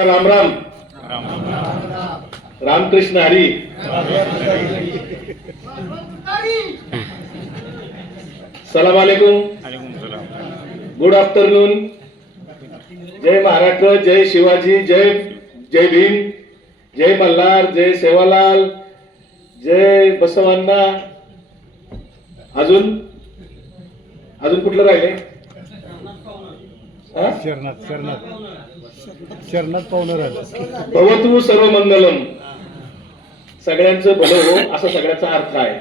राम राम रामकृष्ण हरी. सलाम वालेकुम. Good afternoon. जय महाराष्ट्र, जय शिवाजी, जय जय भीम, जय मल्हार, जय सेवालाल, जय बसवांना. अजून अजून कुठलं राहिले? शरणात पाहुणं राहिलं. भवतु सर्व मंगलम. सगळ्यांचं भलं हो असा सगळ्याचा अर्थ आहे.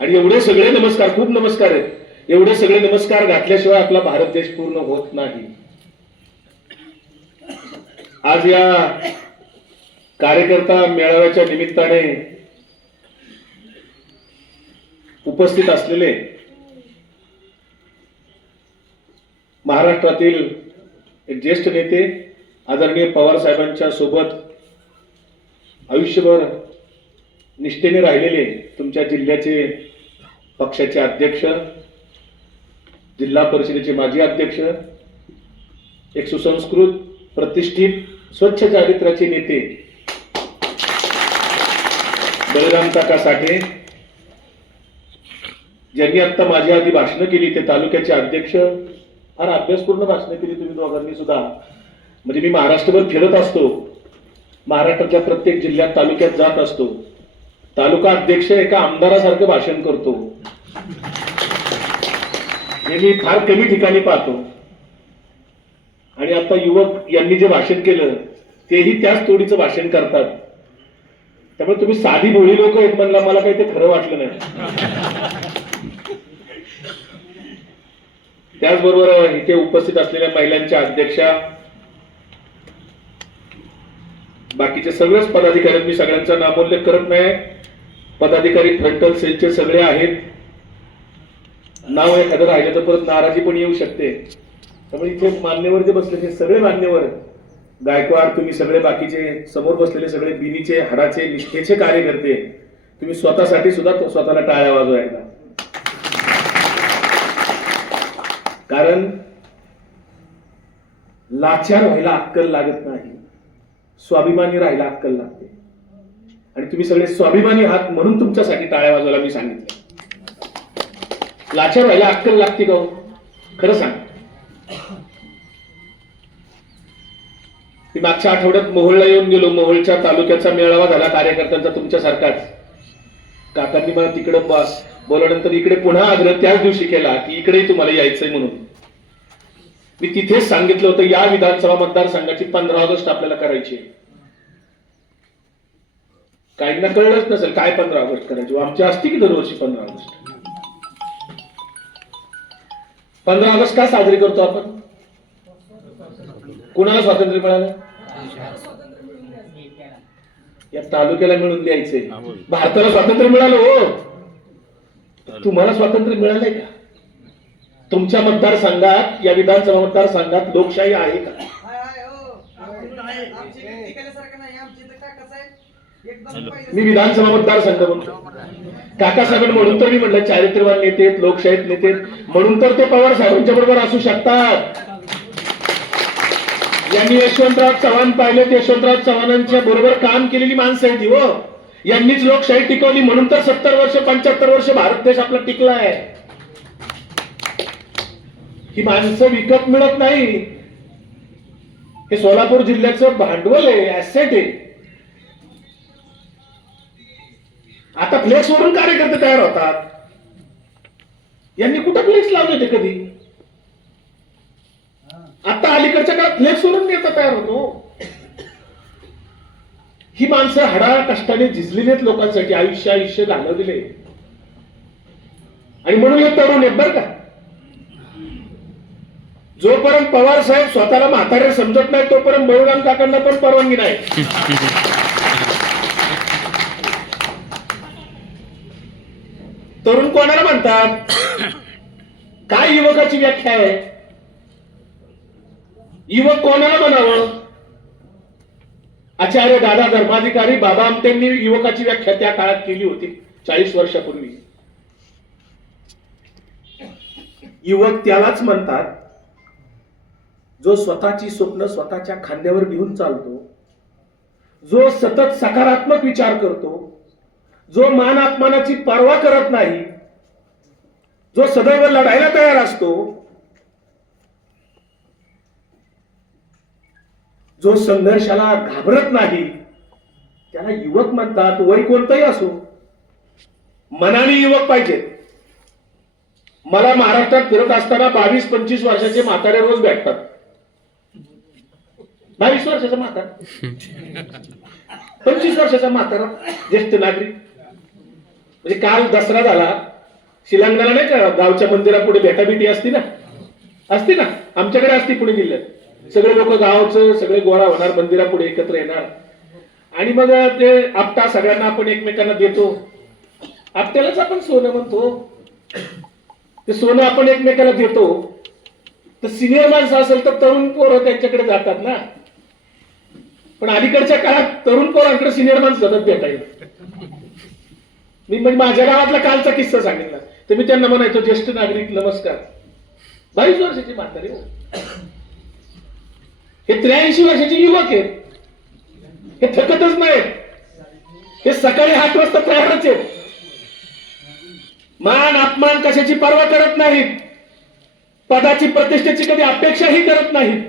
आणि एवढे सगळे नमस्कार, खूप नमस्कार आहेत. एवढे सगळे नमस्कार घातल्याशिवाय आपला भारत देश पूर्ण होत नाही. आज या कार्यकर्ता मेळाव्याच्या निमित्ताने उपस्थित असलेले महाराष्ट्रातील एक ज्येष्ठ नेते आदरणीय पवार साहेबांच्या सोबत आयुष्यभर निष्ठेने राहिलेले तुमच्या जिल्ह्याचे पक्षाचे अध्यक्ष, जिल्हा परिषदेचे माजी अध्यक्ष, एक सुसंस्कृत प्रतिष्ठित स्वच्छ चारित्र्याचे नेते बलराम काका साठे, ज्यांनी आता माझ्या आधी भाषणं केली, ते तालुक्याचे अध्यक्ष. फार अभ्यासपूर्ण भाषणं केली तुम्ही दोघांनी सुद्धा. म्हणजे मी महाराष्ट्रभर फिरत असतो, महाराष्ट्राच्या प्रत्येक जिल्ह्यात तालुक्यात जात असतो. तालुका अध्यक्ष एका आमदारासारखं भाषण करतो हे मी फार कमी ठिकाणी पाहतो. आणि आता युवक यांनी जे भाषण केलं तेही त्याच तोडीचं भाषण करतात. त्यामुळे तुम्ही साधी भोळी लोक आहेत म्हणला, मला काही ते खरं वाटलं नाही. त्याचबरोबर इथे उपस्थित असलेल्या महिलांच्या अध्यक्षा, बाकीचे सगळेच पदाधिकारी, मी सगळ्यांचा नामोल्लेख करत नाही. पदाधिकारी फ्रंटल सेलचे सगळे आहेत. नाव एखादं राहिलं तर परत नाराजी पण येऊ शकते. त्यामुळे इथे मान्यवर जे बसले ते सगळे मान्यवर, गायकवाड, तुम्ही सगळे बाकीचे समोर बसलेले सगळे बिनीचे, हराचे, निष्ठेचे कार्यकर्ते, तुम्ही स्वतःसाठी सुद्धा स्वतःला टाळ्या वाजवायला. कारण लाचार व्हायला अक्कल लागत नाही, स्वाभिमानी राहायला अक्कल लागते. आणि तुम्ही सगळे स्वाभिमानी आहात म्हणून तुमच्यासाठी टाळ्या वाजवायला मी सांगितलं. लाचार व्हायला अक्कल लागते का? खरं सांग. मी मागच्या आठवड्यात मोहोळला येऊन गेलो. मोहोळच्या तालुक्याचा मेळावा झाला कार्यकर्त्यांचा तुमच्यासारखाच. काकांनी मला तिकडे बोलवल्यानंतर इकडे पुन्हा आग्रह त्याच दिवशी केला की इकडे तुम्हाला यायचंय म्हणून. मी तिथेच सांगितलं होतं या विधानसभा मतदारसंघाची 15 ऑगस्ट आपल्याला करायची. काहींना कळलंच नसेल काय 15 ऑगस्ट करायची. आमची असते की दरवर्षी 15 ऑगस्ट. 15 ऑगस्ट का साजरी करतो आपण? कुणाला स्वातंत्र्य मिळालं? या तालुक्याला मिळून द्यायचंय. भारताला स्वातंत्र्य मिळालं हो. तुम्हाला स्वातंत्र्य मिळालंय का? तुमच्या मतदारसंघात, या विधानसभा मतदारसंघात लोकशाही आहे का? मी विधानसभा मतदारसंघ म्हणतो. काकासाहेब म्हणून तर मी म्हटलं चारित्र्यवान नेते, लोकशाहीत नेते म्हणून तर ते पवार साहेबांच्या बरोबर असू शकतात. यांनी यशवंतराव चव्हाण पाहिलेत, यशवंतराव चव्हाणांच्या बरोबर काम केलेली माणसं आहेत हो. यांनीच लोकशाही टिकवली म्हणून तर 70 वर्ष 75 वर्ष भारत देश आपला टिकला आहे. ही माणसं विकत मिळत नाही. हे सोलापूर जिल्ह्याचं भांडवल आहे, ऍसेट आहे. आता फ्लेक्स वरून कार्यकर्ते तयार होतात. यांनी कुठं फ्लेक्स लावले ते कधी? आता अलीकडच्या काळात फ्लेक्स वरून नेता तयार होतो. ही माणसं हडा कष्टाने झिजलेली आहेत लोकांसाठी, आयुष्य घालवलेले. आणि म्हणून हे तरुण आहेत बरं का. जोपर्यंत पवार साहेब स्वतःला म्हातारे समजत नाही तोपर्यंत बळवंत काकांना पण परवानगी नाही. तरुण कोणाला म्हणतात? काय युवकाची व्याख्या आहे? युवक कोणाला म्हणावं? आचार्य दादा धर्माधिकारी बाबा आमटेंनी युवकाची व्याख्या त्या काळात केली होती 40 वर्षापूर्वी. युवक त्यालाच म्हणतात जो स्वतःची स्वप्न स्वतःच्या खांद्यावर घेऊन चालतो, जो सतत सकारात्मक विचार करतो, जो मान अपमानाची पर्वा करत नाही, जो सदैव लढायला तयार असतो, जो संघर्षाला घाबरत नाही, त्याला युवक म्हणतात. वय कोणतंही असो, मनाने युवक पाहिजेत. मला महाराष्ट्रात फिरत असताना 22-25 वर्षाचे म्हातारे रोज भेटतात. 22 वर्षाचा म्हातारा, 25 वर्षाचा म्हातारा, ज्येष्ठ नागरिक. म्हणजे काल दसरा झाला, शिलांगणाला नाही का गावच्या मंदिरापुढे भेटाभेटी असती ना, आमच्याकडे असती पुणे जिल्ह्यात. सगळे लोक गावचं सगळे गोळा होणार, मंदिरापुढे एकत्र येणार आणि मग ते आपटा सगळ्यांना आपण एकमेकांना देतो. आपट्यालाच आपण सोनं म्हणतो. ते सोनं आपण एकमेकाला देतो. तर सिनियर माणसं असेल तर तरुण पोरं त्यांच्याकडे जातात ना. पण अलीकडच्या काळात तरुण पोरांकडे सिनियर माणसं सतत भेटायला. मी म्हणजे माझ्या गावातला कालचा किस्सा सांगितला तर मी त्यांना म्हणायचो, ज्येष्ठ नागरिक नमस्कार. 22 वर्षाची म्हातारी, हे 83 वर्षाचे युवक आहेत. हे थकतच नाहीत. हे सकाळी 8 वाजता तयारच आहेत. मान अपमान कशाची पर्वा करत नाहीत. पदाची प्रतिष्ठेची कधी अपेक्षाही करत नाहीत.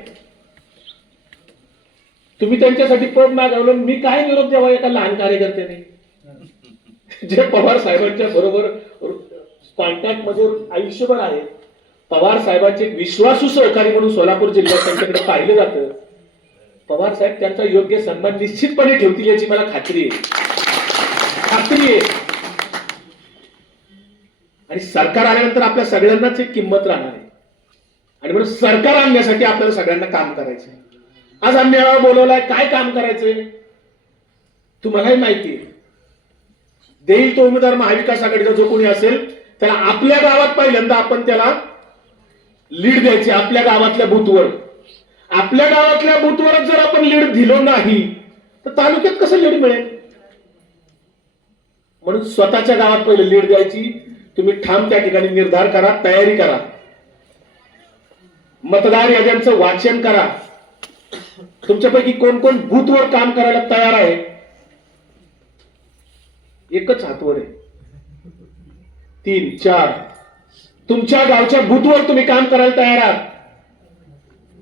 तुम्ही त्यांच्यासाठी पद मागवलं, मी काय निरोप द्यावा एका लहान कार्यकर्त्याने जे पवार साहेबांच्या बरोबर कॉन्टॅक्ट मध्ये आयुष्यभर आहे. पवार साहेबांचे विश्वासू सहकारी म्हणून सोलापूर जिल्ह्यात त्यांच्याकडे पाहिलं जातं. पवार साहेब त्यांचा योग्य सन्मान निश्चितपणे ठेवतील याची मला खात्री आहे. आणि सरकार आल्यानंतर आपल्या सगळ्यांनाच एक किंमत राहणार आहे. आणि म्हणून सरकार आणण्यासाठी आपल्याला सगळ्यांना काम करायचंय. आज आम्ही मेळावा बोलवलाय. काय काम करायचंय तुम्हालाही माहिती आहे. देईल तो उमेदवार महाविकास आघाडीचा जो कोणी असेल त्याला आपल्या गावात पहिल्यांदा आपण त्याला लीड द्यायची. आपल्या गावातल्या बूथवर, आपल्या गावातल्या बूथवरच जर आपण लीड दिलो नाही तर तालुक्यात कसं लीड मिळेल. म्हणून स्वतःच्या गावात पहिले लीड द्यायची. तुम्ही ठाम त्या ठिकाणी निर्धार करा, तयारी करा, मतदार याद्यांचं वाचन करा. तुमच्यापैकी कोण कोण बूथवर काम करायला तयार आहे. एकच हातवर आहे. 3-4 तुमच्या गावच्या बूथवर तुम्ही काम करायला तयार आहात.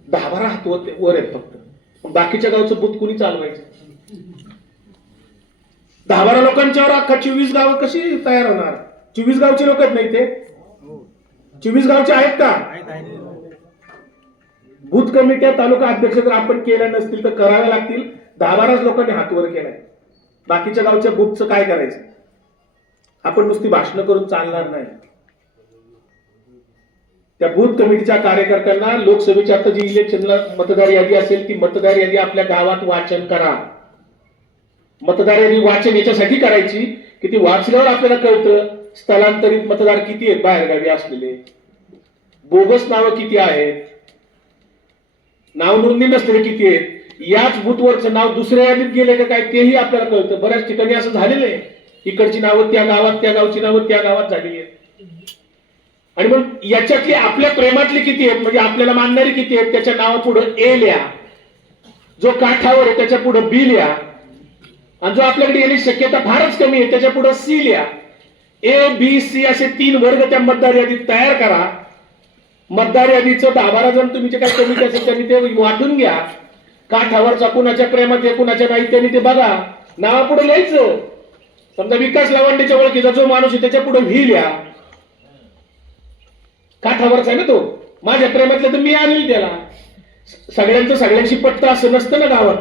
10-12 हातवर आहेत फक्त. बाकीच्या गावचं बूथ कुणी चालवायचं. 10-12 लोकांच्यावर अख्खा 24 गावं कशी तयार होणार. 24 गावचे लोक आहेत नाही ते. 24 गावचे आहेत का. बूथ कमिट्या, तालुका अध्यक्ष जर आपण केल्या नसतील तर कराव्या लागतील. 10-12 लोकांनी हातवर केलाय. बाकीच्या गावच्या बूथचं काय करायचं. आपण नुसती भाषण करून चालणार नाही. त्या बूथ कमिटीच्या कार्यकर्त्यांना लोकसभेच्या आता जी इलेक्शनला मतदार यादी असेल ती मतदार यादी आपल्या गावात वाचन करा. मतदार यादी वाचन याच्यासाठी करायची की ती वाचल्यावर आपल्याला कळतं स्थलांतरित मतदार किती आहेत, बाहेरगावी असलेले, बोगस नावं किती आहेत, नाव नोंदणी नसलेले किती आहेत. याच बूथवरचं नाव दुसऱ्या यादीत गेले का काय तेही आपल्याला कळतं. बऱ्याच ठिकाणी असं झालेलं आहे. इकडची नावं त्या गावात, त्या गावची नावं त्या गावात झालेली आहेत. आणि मग याच्यातली आपल्या प्रेमातली किती आहेत, म्हणजे आपल्याला मानणारी किती आहेत, त्याच्या नावापुढं ए लिहा. जो काठावर आहे त्याच्या पुढे बी लिहा. आणि जो आपल्याकडे येण्याची शक्यता फारच कमी आहे त्याच्या पुढे सी लिहा. ए बी सी असे 3 वर्ग त्या मतदार यादीत तयार करा. मतदार यादीचं 10-12 जण तुम्ही जे काही कमिटी असेल त्यांनी ते वाटून घ्या. काठावरचा कुणाच्या प्रेमात आहे कुणाच्या नाही त्यांनी ते बघा. नावापुढे लिहायचं. समजा विकास लावंडेच्या ओळखीचा जो माणूस आहे त्याच्या पुढे व्ही लिहा. काठावरचा आहे ना तो, माझ्या प्रेमातलं तर मी आणील त्याला. सगळ्यांचं सगळ्यांशी पटतं असं नसतं ना गावात.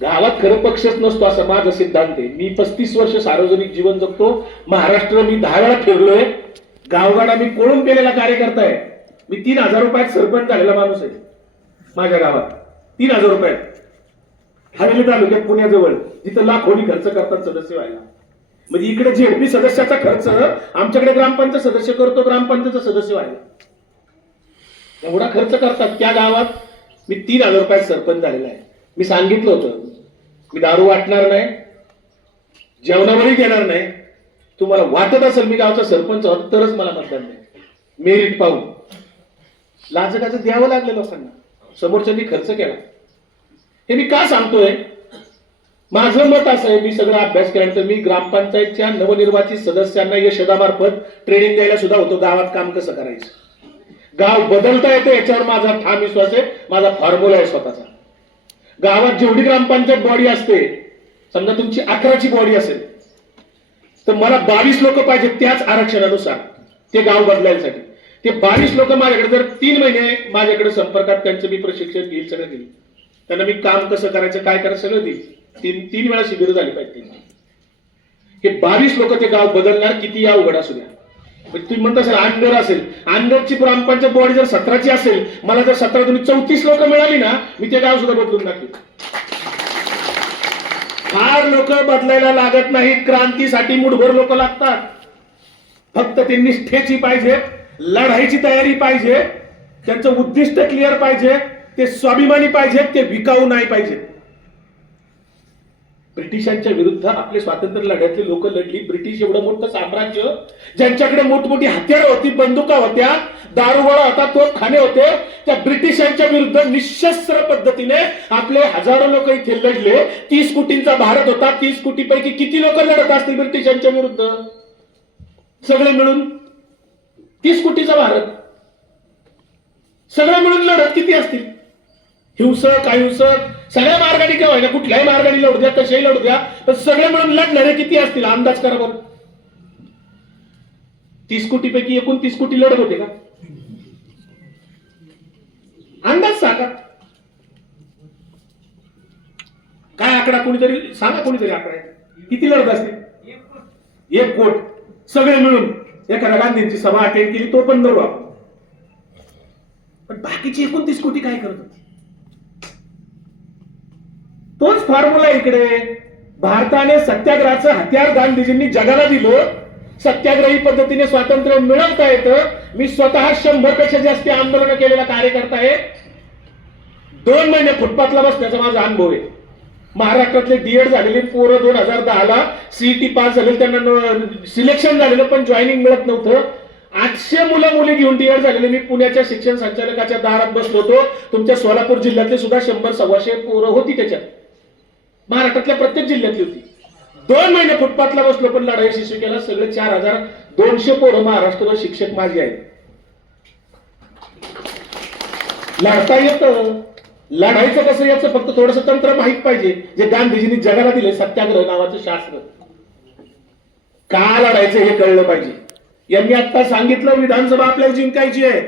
गावात खरं पक्षच नसतो असं माझा सिद्धांत आहे. मी 35 वर्ष सार्वजनिक जीवन जगतो. महाराष्ट्र मी 10 वेळा फिरलोय. गावगाडा मी कोळून पेलेला कार्यकर्ता आहे. मी 3,000 रुपयात सरपंच झालेला माणूस आहे माझ्या गावात. 3,000 रुपयात हवेली तालुक्यात पुण्याजवळ, जिथं लाखोनी खर्च करतात सदस्य व्हायला. म्हणजे इकडे झेडपी सदस्याचा खर्च आमच्याकडे ग्रामपंचायत सदस्य करतो ग्रामपंचायत सदस्य व्हायला. एवढा खर्च करतात. त्या गावात मी 3,000 रुपयात सरपंच झालेला आहे. मी सांगितलं होतं मी दारू वाटणार नाही, जेवणावरही घेणार नाही. तुम्हाला वाटत असेल मी गावचा सरपंच होतो तरच मला मतदान नाही. मेरिट पाहून लाजगाचं द्यावं लागलं लोकांना, समोरच्यांनी खर्च केला. हे मी का सांगतोय? माझं मत असं आहे, मी सगळा अभ्यास केल्यानंतर मी ग्रामपंचायतच्या नवनिर्वाचित सदस्यांना यशदामार्फत ट्रेनिंग द्यायला सुद्धा होतो, गावात काम कसं करायचं, गाव बदलता येतं याच्यावर माझा ठाम विश्वास आहे. माझा फॉर्म्युला आहे स्वतःचा. गावात जेवढी ग्रामपंचायत बॉडी असते, समजा तुमची 11ची बॉडी असेल तर मला 22 लोक पाहिजे त्याच आरक्षणानुसार ते गाव बदलायसाठी. ते 22 लोक माझ्याकडे जर 3 महिने माझ्याकडे संपर्कात, त्यांचं मी प्रशिक्षण घेईल, सगळं घेईल, त्यांना मी काम कसं करायचं काय करायचं सगळं देईल. 3 वेळा शिबिर झाली पाहिजे. हे 22 लोक ते गाव बदलणार, किती या उघड असू द्या. तुम्ही म्हणता सर अनगर असेल, अनगरची ग्रामपंचायत बॉडी जर 17ची असेल, मला जर 17-34 लोक मिळाली ना, मी ते गाव सुद्धा बदलून टाकेल. फार लोक बदलायला लागत नाहीत, क्रांतीसाठी मुठभर लोक लागतात. फक्त ते निष्ठेची पाहिजे, लढाईची तयारी पाहिजे, त्यांचं उद्दिष्ट क्लिअर पाहिजे, ते स्वाभिमानी पाहिजे, ते विकाऊ नाही पाहिजे. ब्रिटिशांच्या विरुद्ध आपले स्वातंत्र्य लढ्यातले लोक लढली. ब्रिटिश एवढं मोठं साम्राज्य, ज्यांच्याकडे मोठमोठी हत्यारं होती, बंदुका होत्या, दारुगोळा होता, तोफखाने होते, त्या ब्रिटिशांच्या विरुद्ध निशस्त्र पद्धतीने आपले हजारो लोक इथे लढले. 30 कोटींचा भारत होता. 30 कोटीपैकी किती लोक लढत असतील ब्रिटिशांच्या विरुद्ध? सगळे मिळून 30 कोटीचा भारत, सगळे मिळून लढत किती असतील? हिंसक अहिंसक सगळ्या मार्गाने का व्हायला, कुठल्याही मार्गाने लढू द्या, कशाही लढू द्या, पण सगळे मिळून लढणारे किती असतील? अंदाज करा बरं. 30 कोटीपैकी एकूण 30 कोटी लढत होते का? अंदाज सांगा. काय आकडा कोणीतरी सांगा, कोणीतरी आकडा किती लढत असतील? 1 कोट. सगळे मिळून एखाद्या गांधींची सभा अटेंड केली तो पण धरू आपण. पण बाकीची 29 कोटी काय करत होती? तोच फॉर्म्युला इकडे. भारताने सत्याग्रहाचं हत्यार गांधीजींनी जगाला दिलं. सत्याग्रही पद्धतीने स्वातंत्र्य मिळवता येतं. मी स्वतः 100 पेक्षा जास्त आंदोलन केलेला कार्यकर्ता आहे. 2 महिने फुटपाथला बसण्याचा माझा अनुभव आहे. महाराष्ट्रातले डीएड झालेले पोरं 2010ला सीईटी पास झालेले, त्यांना सिलेक्शन झालेलं पण जॉईनिंग मिळत नव्हतं. 800 मुलं मुली घेऊन डीएड झालेले मी पुण्याच्या शिक्षण संचालकाच्या दारात बसलो होतो. तुमच्या सोलापूर जिल्ह्यातले सुद्धा 100-125 पोरं होती त्याच्यात. महाराष्ट्रातल्या प्रत्येक जिल्ह्यातली होती. 2 महिने फुटपाथला बसलो पण लढाई यशस्वी केला. सगळे 4200 पोरं महाराष्ट्रभर शिक्षक माझे आहेत. लढता येतं. लढायचं कसं याचं फक्त थोडस तंत्र माहित पाहिजे, जे गांधीजींनी जगाला दिले, सत्याग्रह नावाचं शास्त्र. का लढायचं हे कळलं पाहिजे. यांनी आता सांगितलं विधानसभा आपल्याला जिंकायची आहे,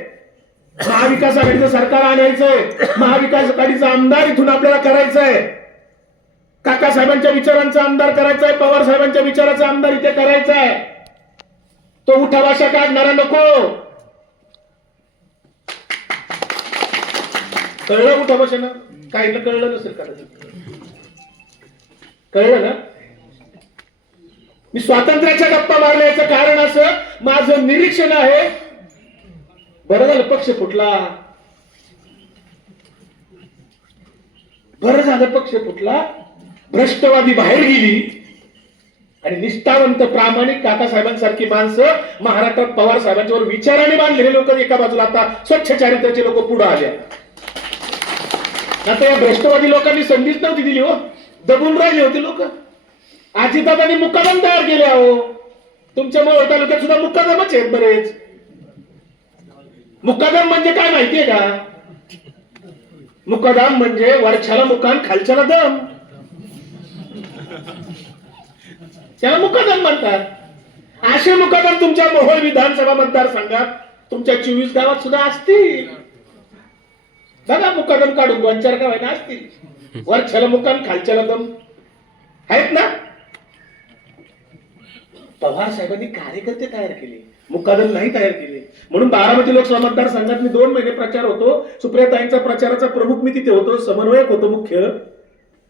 महाविकास आघाडीचं सरकार आणायचंय, महाविकास आघाडीचा आमदार इथून आपल्याला करायचं आहे, काका साहेबांच्या विचारांचा आमदार करायचा आहे, पवार साहेबांच्या विचाराचा आमदार इथे करायचा आहे. तो उठाभाषा काढणारा नको. कळलं उठाभाषा ना? काही ना कळलं नसेल कदाचित. कळलं ना? मी स्वातंत्र्याच्या गप्पा मारण्याचं कारण असं माझं निरीक्षण आहे. बरं झालं पक्ष फुटला, बरं झालं पक्ष फुटला. भ्रष्टवादी बाहेर गेली आणि निष्ठावंत प्रामाणिक काकासाहेबांसारखी माणसं महाराष्ट्रात पवार साहेबांच्यावर विचाराने बांधलेले लोक एका बाजूला, आता स्वच्छ चारित्र्याचे लोक पुढे आले. आता या भ्रष्टवादी लोकांनी संधीच नव्हती दिली हो, दबून राहिले होते लोक. अजितदादांनी मुक्कादम तयार केले. अहो तुमच्या मोहोळ तालुक्यात सुद्धा मुक्कादमच आहेत बरेच. मुक्कादम म्हणजे काय माहितीये का? मुक्कादम म्हणजे वरच्याला मुकान खालच्याला दम, त्याला मुक्कादम म्हणतात. असे मुक्कादम तुमच्या मोहोळ विधानसभा मतदारसंघात तुमच्या 24 गावात सुद्धा असतील. बघा मुक्कादम काढून 2-4 गाव असतील. वरच्याला मुकान खालच्याला दम आहेत ना. पवार साहेबांनी कार्यकर्ते तयार केले, मुक्कादम नाही तयार केले. म्हणून बारामती लोकसभा मतदारसंघात मी 2 महिने प्रचार होतो. सुप्रियाताईंचा प्रचाराचा प्रमुख मी तिथे होतो, समन्वयक होतो मुख्य.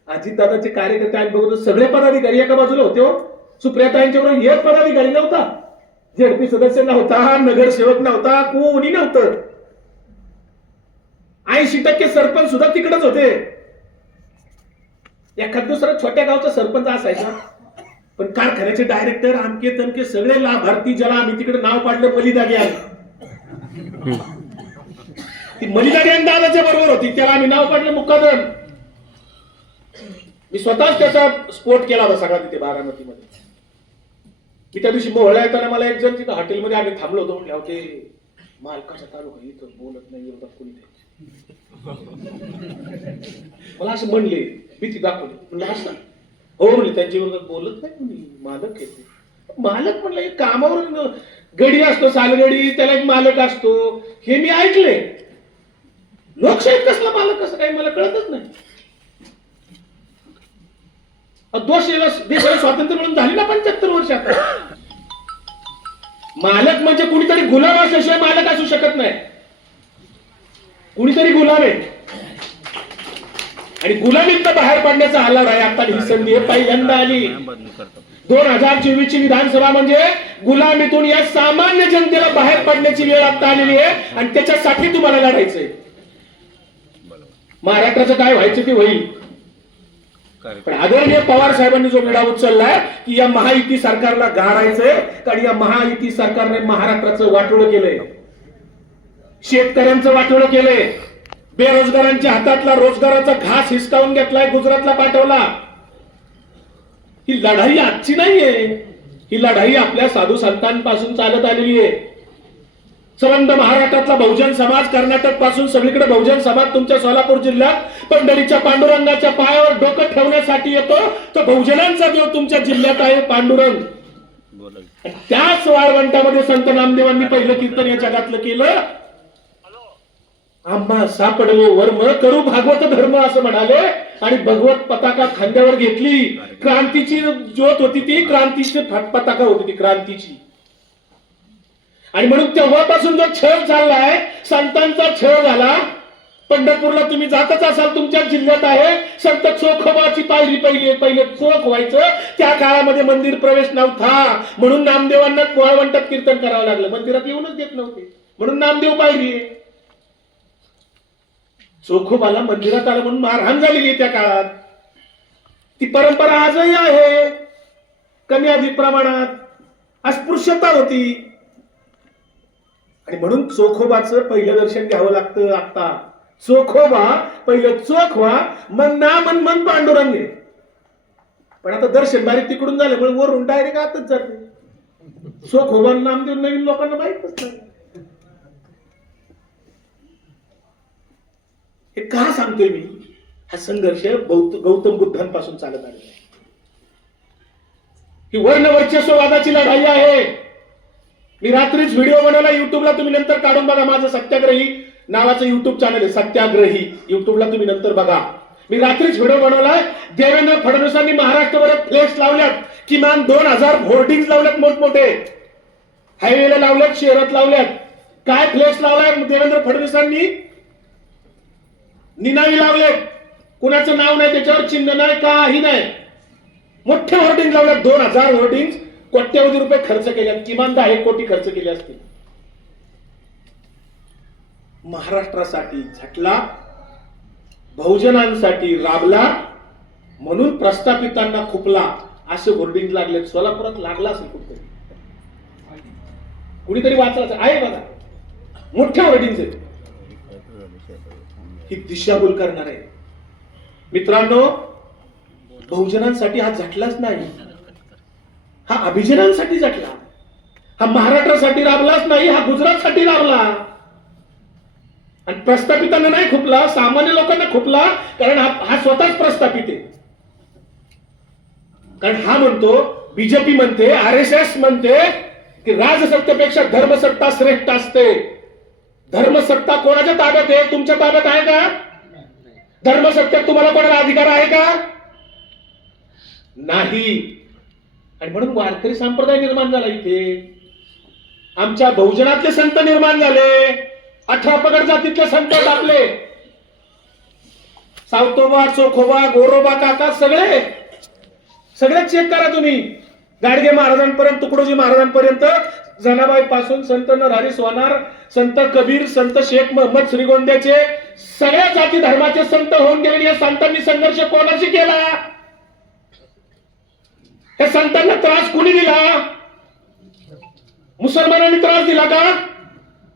अजितदादाचे कार्यकर्ते आणि बघतो सगळे पदाधिकारी एका बाजूला होते हो. सुप्रियाताईंच्या बरोबर एक पदाधिकारी नव्हता, झेडपी सदस्य नव्हता, नगरसेवक नव्हता, कोणी नव्हतं. 80% सरपंच सुद्धा तिकडेच होते. एखाद दुसरा छोट्या गावचा सरपंच असायचा, पण कारखान्याचे डायरेक्टर आमके तमके सगळे लाभार्थी, ज्याला आम्ही तिकडे नाव पाडलं बलिदागी आहे, ती मलिदारी आणि दादाच्या बरोबर होती, त्याला आम्ही नाव काढलं मुक्कादम. मी स्वतःच त्याचा स्पोर्ट केला होता सगळा तिथे बारामतीमध्ये. मी त्या दिवशी मोहळा येताना मला एक जण तिथं हॉटेलमध्ये आम्ही थांबलो होतो, म्हटलं होते मालकाचा तालुका इथं बोलत नाही विरोधात कोणी ते. मला असं म्हणले, भीती दाखवली. म्हणलं असं हो म्हणले त्यांच्या विरोधात बोलत नाही कोणी, मालक येते. मालक म्हणलं एक कामावर गडी असतो, सालगडी, त्याला एक मालक असतो, हे मी ऐकले. लोकशाहीत कसला मालक कसं काही मला कळतच नाही. देशाला स्वातंत्र्य म्हणून झाली ना 75 वर्ष आता. मालक म्हणजे कुणीतरी गुलाम असल्याशिवाय मालक असू शकत नाही. कुणीतरी गुलाम आहे आणि गुलामीतनं बाहेर पडण्याचा आलाड आहे. आता ही संधी पहिल्यांदा आली. 2024 ची विधानसभा म्हणजे गुलामीतून या सामान्य जनतेला बाहेर पडण्याची वेळ आता आलेली आहे आणि त्याच्यासाठी तुम्हाला लढायचंय. महाराष्ट्राचं काय व्हायचं ते होईल. पण आदरणीय पवार साहेबांनी जो विडा उचललाय की या महायुती सरकारला गाडायचंय, कारण या महायुती सरकारने महाराष्ट्राचं वाटोळं केलंय, शेतकऱ्यांचं वाटोळं केलंय, बेरोजगारांच्या हातातला रोजगाराचा घास हिसकावून घेतलाय, गुजरातला पाठवला. ही लढाई आजची नाहीये, ही लढाई आपल्या साधू संतांपासून चालत आलेली आहे. संबंध महाराष्ट्रातला बहुजन समाज, कर्नाटक पासून सगळीकडे बहुजन समाज तुमच्या सोलापूर जिल्ह्यात पंढरीच्या पांडुरंगाच्या पायावर डोकं ठेवण्यासाठी येतो. तो बहुजनांचा देव तुमच्या जिल्ह्यात आहे पांडुरंग. त्याच वाळवंटामध्ये संत नामदेवांनी पहिलं कीर्तन या जगातलं केलं. आम्हा सापडलो वर्म करू भागवत धर्म असं म्हणाले आणि भगवत पताका खांद्यावर घेतली. क्रांतीची ज्योत होती ती, क्रांतीची पताका होती ती क्रांतीची. आणि म्हणून तेव्हापासून जो छळ चाललाय, संतांचा छळ झाला. पंढरपूरला तुम्ही जातच असाल, तुमच्या जिल्ह्यात आहे. संत चोखोबाची पायरी पहिले चोख व्हायचं. त्या काळामध्ये मंदिर प्रवेश नव्हता, म्हणून नामदेवांना वाळवंटात कीर्तन करावं लागलं. मंदिरात येऊनच देत नव्हते, म्हणून नामदेव पायरी आहे. चोखोबाला मंदिरात आलं म्हणून मारहाण झालेली आहे त्या काळात. ती परंपरा आजही आहे, कमी अधिक प्रमाणात. अस्पृश्यता होती आणि म्हणून चोखोबाचं पहिलं दर्शन घ्यावं लागतं. आता चोखोबा पहिलं चोख व्हा, मग नाम आणि मन पांडुरंग. पण आता दर्शन बारीक तिकडून झाल्यामुळे वरून डायरेक्ट आतच जाते. चोखोबा नामदेव नवीन लोकांना माहितच नाही. हे का सांगतोय मी? हा संघर्ष गौतम बुद्धांपासून चालत आलेला आहे. ही वर्ण वर्चस्ववादाची लढाई आहे. मी रात्रीच व्हिडिओ बनवला युट्यूबला, तुम्ही नंतर काढून बघा. माझं सत्याग्रही नावाचं युट्यूब चॅनल आहे, सत्याग्रही. युट्यूबला तुम्ही नंतर बघा. मी रात्रीच व्हिडिओ बनवलाय. देवेंद्र फडणवीसांनी महाराष्ट्रभरात फ्लेक्स लावल्यात, किमान 2000 होर्डिंग लावल्यात मोठमोठे. हायवेला लावल्यात, शहरात लावल्यात. काय फ्लेक्स लावलाय देवेंद्र फडणवीसांनी? निनावी लावलेत, कुणाचं नाव नाही त्याच्यावर, चिन्ह नाही, काही नाही. मोठे होर्डिंग लावल्यात, 2000 होर्डिंग. कोट्यवधी रुपये खर्च केल्यात, किमान 10 कोटी खर्च केले असतील. महाराष्ट्रासाठी झटला, बहुजनांसाठी राबला, म्हणून प्रस्थापितांना खुपला, असे होर्डिंग लागले. सोलापुरात लागला असेल कुठेतरी, कुणीतरी वाचलं आहे बघा, मोठे होर्डिंग आहेत. ही दिशाभूल करणार आहे. मित्रांनो, बहुजनांसाठी हा झटलाच नाही, हा अभिजनांसाठी झटला. हा महाराष्ट्रासाठी राबलाच नाही, हा गुजरातसाठी राबला. आणि प्रस्थापितांना नाही खुपला, सामान्य लोकांना खुपला, कारण हा स्वतःच प्रस्थापित आहे. कारण हा म्हणतो, बीजेपी म्हणते, RSS म्हणते की राजसत्तेपेक्षा धर्मसत्ता श्रेष्ठ असते. धर्मसत्ता कोणाच्या ताब्यात आहे? तुमच्या ताब्यात आहे का? धर्मसत्तेत तुम्हाला कोणाला अधिकार आहे का? नाही. आणि म्हणून वारकरी संप्रदाय निर्माण झाला इथे. आमच्या बहुजनातले संत निर्माण झाले. 18 पगड जातीतले संत आपले, सावतोबा, चोखोबा, गोरोबा काका, सगळे चेक करा तुम्ही. गाडगे महाराजांपर्यंत, तुकडोजी महाराजांपर्यंत, जनाबाई पासून संत नरहरी सोनार, संत कबीर, संत शेख महम्मद श्रीगोंद्याचे, सगळ्या जाती धर्माचे संत होऊन गेलेले. या संतांनी संघर्ष कोणाशी केला? या संतांना त्रास कुणी दिला? मुसलमानांनी त्रास दिला का?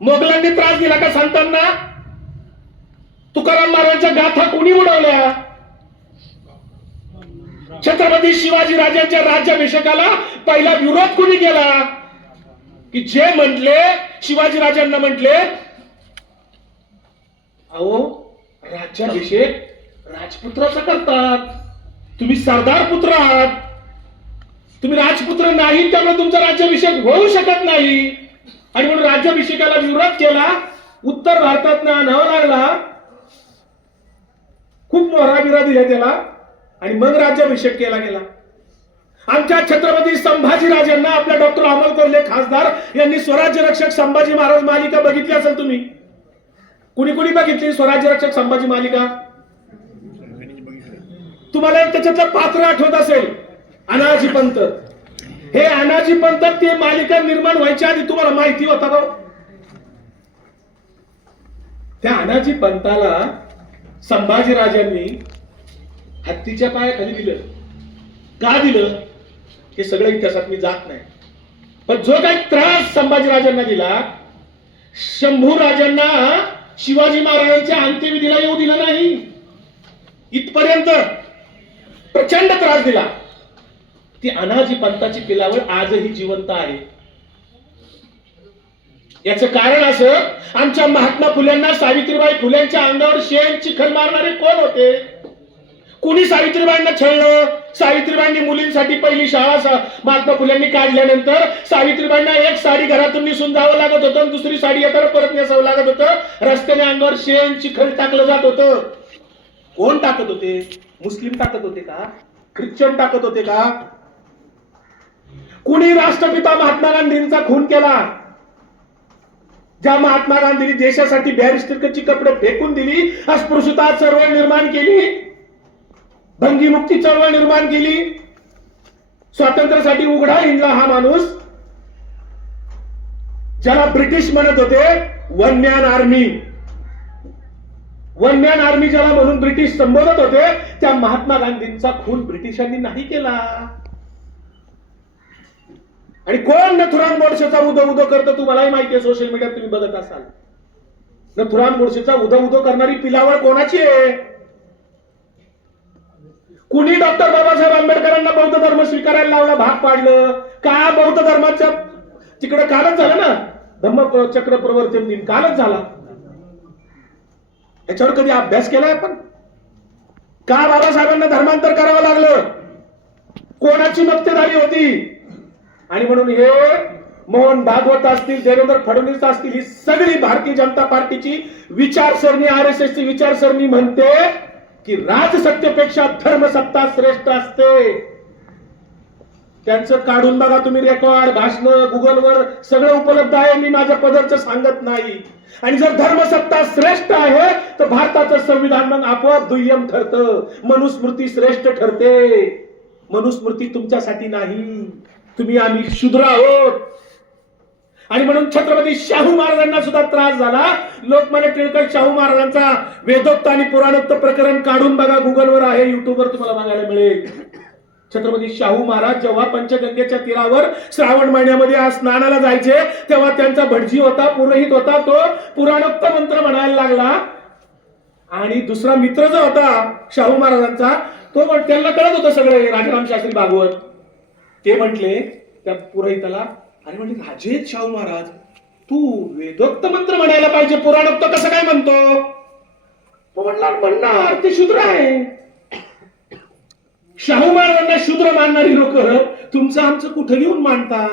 मोगलांनी त्रास दिला का संतांना? तुकाराम महाराजांच्या गाथा कोणी उडवल्या? छत्रपती शिवाजी राजांच्या राज्याभिषेकाला पहिला विरोध कोणी केला? की जे म्हटले, शिवाजी राजांना म्हटले, अहो राज्याभिषेक राजपुत्राचा करतात, तुम्ही सरदार पुत्र आहात, तुम्ही राजपुत्र नाही, त्यामुळे तुमचा राज्याभिषेक होऊ शकत नाही. आणि म्हणून राज्याभिषेकाला विरोध केला. उत्तर भारतात आणावा लागला, खूप मोहरा दिल्या त्याला, आणि मग राज्याभिषेक केला गेला. आमच्या छत्रपती संभाजी राजांना आपल्या डॉक्टर अमोल कोल्हे खासदार यांनी स्वराज्य रक्षक संभाजी महाराज मालिका बघितली असेल तुम्ही. कुणी कुणी बघितली स्वराज्य रक्षक संभाजी मालिका? तुम्हाला त्याच्यातलं पात्र आठवत असेल, अनाजी पंत. हे अनाजी पंत ते मालिका निर्माण व्हायच्या आधी तुम्हाला माहिती होता का? त्या अनाजी पंताला संभाजी राजांनी हत्तीच्या पायाखाली दिलं. का दिलं हे सगळं इतिहासात मी जात नाही, पण जो काही त्रास संभाजी राजांना दिला, शंभू राजांना शिवाजी महाराजांच्या अंत्यविधीला येऊ दिलं नाही. इथपर्यंत प्रचंड त्रास दिला. ती अनाजी पंताची पिलावळ आजही जिवंत आहे. याचं कारण असं, आमच्या महात्मा फुल्यांना, सावित्रीबाई फुल्यांच्या अंगावर शेण चिखल मारणारे कोण होते? कुणी सावित्रीबाईंना छळलं? सावित्रीबाईंनी मुलींसाठी पहिली शाळा महात्मा फुल्यांनी काढल्यानंतर सावित्रीबाईंना एक साडी घरातून निसून जावं लागत होतं, दुसरी साडी येताना परत नेसावं लागत होतं. रस्त्याने अंगावर शेण चिखल टाकलं जात होतं. कोण टाकत होते? मुस्लिम टाकत होते का? ख्रिश्चन टाकत होते का? कुणी राष्ट्रपिता महात्मा गांधींचा खून केला? ज्या महात्मा गांधींनी देशासाठी बॅरिस्टरची कपडे फेकून दिली, अस्पृश्यता चळवळ निर्माण केली, भंगीमुक्ती चळवळ निर्माण केली, स्वातंत्र्यासाठी उघडा हिंडला हा माणूस, ज्याला ब्रिटिश म्हणत होते one man army. One man army ज्याला म्हणून ब्रिटिश संबोधत होते, त्या महात्मा गांधींचा खून ब्रिटिशांनी नाही केला. आणि कोण नथुराम गोडसेचा उदो उदो करतो तुम्हालाही माहिती आहे, सोशल मीडियात तुम्ही बघत असाल. नथुराम गोडसेचा उदो उदो करणारी पिलावळ कोणाची आहे? कुणी डॉक्टर बाबासाहेब आंबेडकरांना बौद्ध धर्म स्वीकारायला लावला, भाग पाडलं का? बौद्ध धर्माच्या तिकडे कालच झालं ना, धम्मचक्र प्रवर्तन दिन कालच झाला. याच्यावर कधी अभ्यास केलाय आपण? का बाबासाहेबांना धर्मांतर करावं लागलं? कोणाची मक्तेदारी होती? आणि म्हणून हे मोहन भागवत असतील, देवेंद्र फडणवीस असतील, ही सगळी भारतीय जनता पार्टीची विचारसरणी, RSS ची विचारसरणी म्हणते की राजसत्तेपेक्षा धर्मसत्ता श्रेष्ठ असते. त्यांचं काढून बघा तुम्ही, रेकॉर्ड, भाषण गुगलवर सगळं उपलब्ध आहे. मी माझ्या पदरचं सांगत नाही. आणि जर धर्मसत्ता श्रेष्ठ आहे तर भारताचं संविधान मग आपोआप दुय्यम ठरतं. मनुस्मृती श्रेष्ठ ठरते. मनुस्मृती तुमच्यासाठी नाही. तुम्ही आम्ही शूद्र आहोत. आणि म्हणून छत्रपती शाहू महाराजांना सुद्धा त्रास झाला. लोकमान्य टिळक शाहू महाराजांचा वेदोक्त आणि पुराणोक्त प्रकरण काढून बघा, गुगलवर आहे, युट्यूबवर तुम्हाला बघायला मिळेल. छत्रपती शाहू महाराज जेव्हा पंचगंगेच्या तीरावर श्रावण महिन्यामध्ये स्नानाला जायचे, तेव्हा त्यांचा भटजी होता, पुरोहित होता, तो पुराणोक्त मंत्र म्हणायला लागला. आणि दुसरा मित्र जो होता शाहू महाराजांचा, तो त्यांना कळत होतं सगळे, राजाराम शास्त्री भागवत. ते म्हटले त्या पुरोहिताला, आणि म्हटले राजे शाहू महाराज, तू वेदोक्त मंत्र म्हणायला पाहिजे, पुराणोक्त कसं काय म्हणतो? तो म्हणणार ते शूद्र आहे. शाहू महाराजांना शूद्र मानणारी लोक तुमचं आमचं कुठं घेऊन मानता?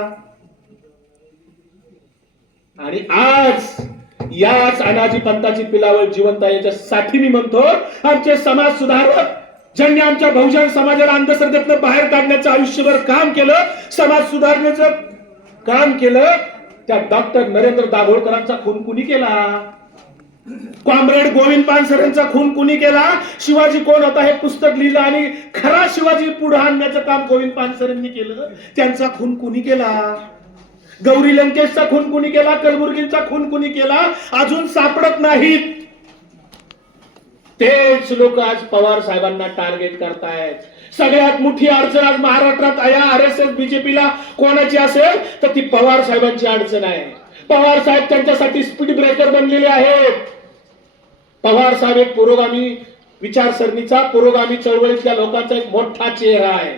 आणि आज याच अनाजी पंताची पिलावळ जिवंत आहे. याच्यासाठी मी म्हणतो, आमचे समाज सुधारक ज्यांनी आमच्या बहुजन समाजाला अंधश्रद्धेतनं बाहेर काढण्याचं आयुष्यभर काम केलं, समाज सुधारण्याचं काम केलं, त्या डॉक्टर नरेंद्र दाभोळकरांचा खून कुणी केला? कॉम्रेड गोविंद पानसरेंचा खून कुणी केला? शिवाजी कोण होता हे पुस्तक लिहिलं आणि खरा शिवाजी पुढे आणण्याचं काम गोविंद पानसरेंनी केलं. त्यांचा खून कुणी केला? गौरी लंकेशचा खून कुणी केला? कलबुर्गींचा खून कुणी केला? अजून सापडत नाहीत. तेच लोक आज पवार साहेबांना टार्गेट करतायत. सगळ्यात मोठी अडचण आज महाराष्ट्रात या RSS BJPला कोणाची असेल तर ती पवार साहेबांची अडचण आहे. पवार साहेब त्यांच्यासाठी स्पीड ब्रेकर बनलेले आहेत. पवार साहेब एक पुरोगामी विचारसरणीचा, पुरोगामी चळवळीतल्या लोकांचा एक मोठा चेहरा आहे.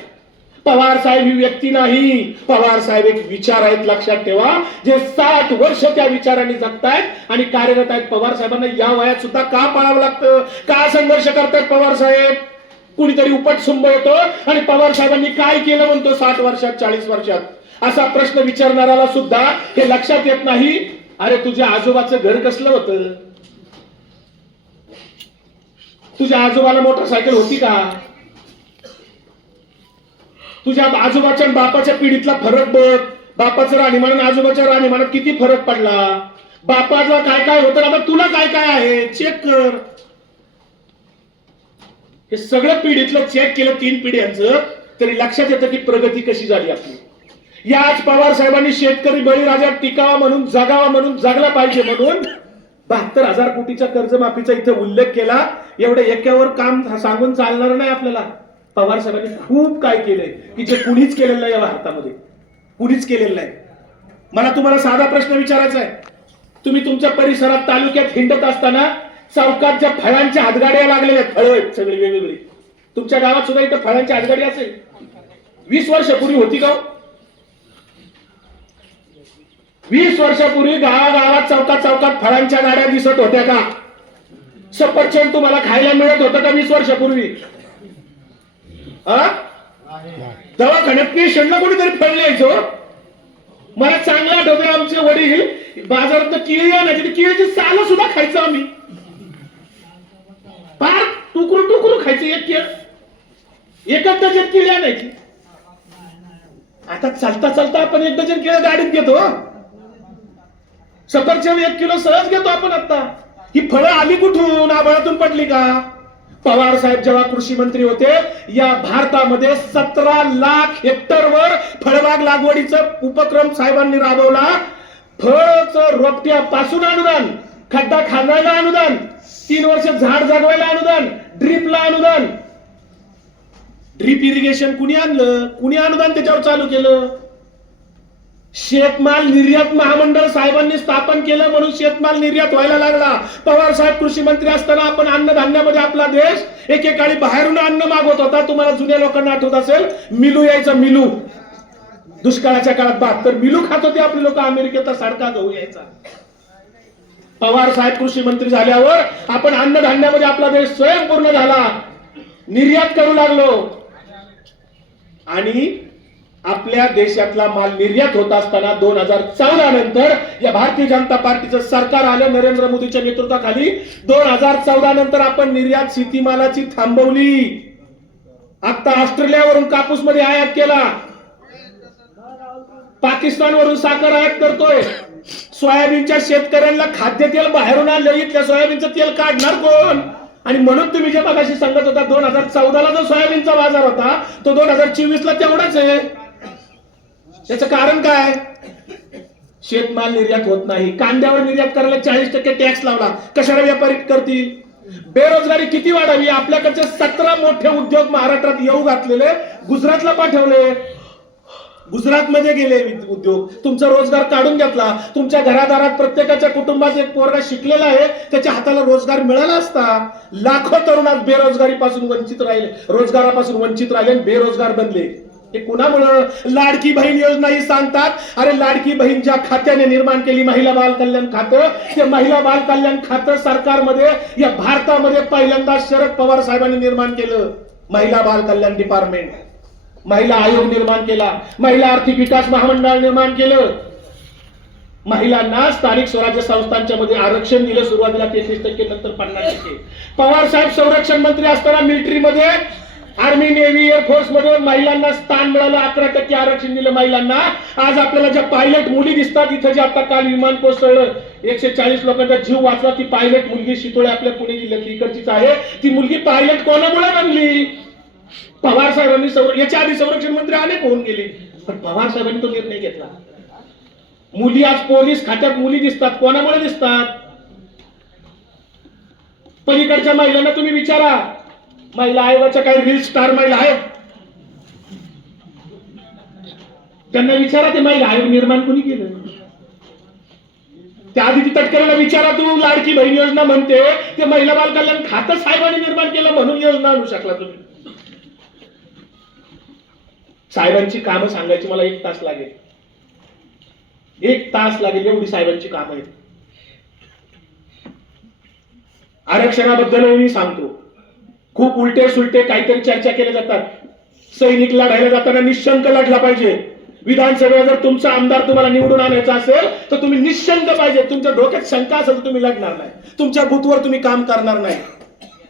पवार साहेब ही व्यक्ती नाही, पवार साहेब एक विचार आहेत, लक्षात ठेवा, जे 60 वर्ष त्या विचारांनी जगतायत आणि कार्यरत आहेत. पवार साहेबांना या वयात सुद्धा का पाळावं लागतं, का संघर्ष करतायत पवार साहेब? कुणीतरी उपटसुंब येतो आणि पवार साहेबांनी काय केलं म्हणतो 60 वर्षात 40 वर्षात, असा प्रश्न विचारणाऱ्याला सुद्धा हे लक्षात येत नाही. अरे तुझ्या आजोबाचं घर कसलं होतं? तुझ्या आजोबाला मोटरसायकल होती का? तुझ्या आजोबाच्या आणि बापाच्या पिढीतला फरक बघ. बापाचं राहणीमान आणि आजोबाच्या राहणीमानात किती फरक पडला. बापाला काय काय होतं, आता तुला काय काय आहे चेक कर. हे सगळं पिढीतलं चेक केलं 3 पिढ्यांचं, तरी लक्षात येतं की प्रगती कशी झाली आपली. याच पवार साहेबांनी शेतकरी बळीराजा टिकावा म्हणून, जगावा म्हणून, जगला पाहिजे म्हणून 72,000 कोटीच्या कर्जमाफीचा इथे उल्लेख केला. एवढे एकावर काम सांगून चालणार नाही आपल्याला. पवार साहेबांनी खूप काय केलंय की जे कुणीच केलेलं नाही या भारतामध्ये, कुणीच केलेलं नाही. मला तुम्हाला साधा प्रश्न विचारायचा आहे. तुम्ही तुमच्या परिसरात तालुक्यात हिंडत असताना चौकात ज्या फळांच्या हातगाड्या लागलेल्या आहेत, फळं आहेत सगळी वेगवेगळी, तुमच्या गावात सुद्धा इथं फळांची हातगाडी असेल. 20 वर्षापूर्वी होती का? 20 वर्षापूर्वी गावागावात चौकात चौकात फळांच्या गाड्या दिसत होत्या का? सफरचंद तुम्हाला खायला मिळत होतं का 20 वर्षापूर्वी? दवाखान्यात पेशंटला कोणीतरी फळ यायचो. मला चांगला आठवतंय, आमचे वडील बाजारात केळी आणायची, केळीची साल सुद्धा खायचं आम्ही. फार टुकरू टुकरू खायचं एक केळ, एकच डझन केळी आणायची. आता चालता चालता आपण 1 डझन केळं गाडीत घेतो. सफरचंद 1 किलो सहज घेतो आपण. आता ही फळं आली कुठून? आभाळातून पडली का? पवार साहेब जेव्हा कृषी मंत्री होते, या भारतामध्ये 17 लाख हेक्टरवर फळबाग लागवडीचा उपक्रम साहेबांनी राबवला. फळचं रोपट्यापासून अनुदान, खड्डा खांदायला अनुदान, 3 वर्ष झाड जगवायला अनुदान, ड्रीपला अनुदान. ड्रीप इरिगेशन कुणी आणलं? कुणी अनुदान त्याच्यावर चालू केलं? शेतमाल निर्यात महामंडळ साहेबांनी स्थापन केलं म्हणून शेतमाल निर्यात व्हायला लागला. पवार साहेब कृषी मंत्री असताना आपण अन्नधान्यामध्ये आपला देश एकेकाळी बाहेरून अन्न मागवत होता. तुम्हाला जुन्या लोकांना आठवत असेल, मिलू यायचा, मिलू. दुष्काळाच्या काळात 72 मिलू खात होते आपले लोक. अमेरिकेचा सारखा गहू यायचा. पवार साहेब कृषी मंत्री झाल्यावर आपण अन्नधान्यामध्ये आपला देश स्वयंपूर्ण झाला, निर्यात करू लागलो. आणि आपल्या देशातला माल निर्यात होत असताना 2014 नंतर या भारतीय जनता पार्टीचं सरकार आलं नरेंद्र मोदीच्या नेतृत्वाखाली. 2014 नंतर आपण निर्यात शेतीमालाची थांबवली. आता ऑस्ट्रेलियावरून कापूस मध्ये आयात केला, पाकिस्तानवरून साखर आयात करतोय. सोयाबीनच्या शेतकऱ्यांना खाद्यतेल बाहेरून आणलं, इथल्या सोयाबीनचं तेल काढणार कोण? आणि म्हणून तुम्ही जे मगाशी सांगत होता 2014ला जो सोयाबीनचा बाजार होता तो 2024ला तेवढाच आहे. त्याचं कारण काय? शेतमाल निर्यात होत नाही. कांद्यावर निर्यात करायला 40% टॅक्स लावला. कशाला व्यापारी करतील? बेरोजगारी किती वाढावी? आपल्याकडचे 17 मोठे उद्योग महाराष्ट्रात येऊ घातलेले, गुजरातला पाठवले. गुजरातमध्ये गेले उद्योग, तुमचा रोजगार काढून घेतला. तुमच्या घरादारात प्रत्येकाच्या कुटुंबात एक पोरगा शिकलेला आहे, त्याच्या हाताला रोजगार मिळाला असता. लाखो तरुण आज बेरोजगारीपासून वंचित राहिले, रोजगारापासून वंचित राहिले, बेरोजगार बनले. हे कुणामुळं? लाडकी बहीण योजना ही सांगतात. अरे लाडकी बहीण ज्या खात्याने निर्माण केली, महिला बाल कल्याण खातं, ते महिला बाल कल्याण खातं सरकारमध्ये या भारतामध्ये पहिल्यांदा शरद पवार साहेबांनी निर्माण केलं. महिला बाल कल्याण डिपार्टमेंट, महिला आयोग निर्माण केला, महिला आर्थिक विकास महामंडळ निर्माण केलं. महिलांना स्थानिक स्वराज्य संस्थांच्या मध्ये आरक्षण दिलं. सुरुवातीला 33%, नंतर 50%. पवार साहेब संरक्षण मंत्री असताना मिलिटरीमध्ये, आर्मी, नेव्ही, एअरफोर्स मध्ये महिलांना स्थान मिळालं. 11% आरक्षण दिलं महिलांना. आज आपल्याला ज्या पायलट मुली दिसतात, इथं जे आता काल विमान कोसळलं, 140 लोकांचा जीव वाचला, ती पायलट मुलगी शितोळे आपल्या पुणे जिल्ह्यातली इकडचीच आहे. ती मुलगी पायलट कोणामुळे बनली? पवार साहेबांनी. याच्या आधी संरक्षण मंत्री अनेक होऊन गेले, पण पवार साहेबांनी तो निर्णय घेतला. मुली आज पोलीस खात्यात मुली दिसतात, कोणामुळे दिसतात? पलीकडच्या महिलांना तुम्ही विचारा, महिला आयोगाच्या काही रील स्टार महिला आहेत, त्यांना विचारा ते महिला आयोग निर्माण कोणी केलं? त्या आदिती तटकरेला विचारा, तू लाडकी बहीण योजना म्हणते, ते महिला बाल कल्याण खातं साहेबांनी निर्माण केलं म्हणून योजना आणू शकला तुम्ही. साहेबांची कामं सांगायची मला 1 तास लागेल, 1 तास लागेल, एवढी साहेबांची कामं आहेत. आरक्षणाबद्दल मी सांगतो, खूप उलटे सुलटे काहीतरी चर्चा केल्या जातात. सैनिक लढायला जाताना निशंक लढला पाहिजे. विधानसभेला जर तुमचा आमदार तुम्हाला निवडून आणायचा असेल तर तुम्ही निशंक पाहिजे. तुमच्या डोक्यात शंका असेल तर तुम्ही लढणार नाही, तुमच्या बूथवर तुम्ही काम करणार नाही.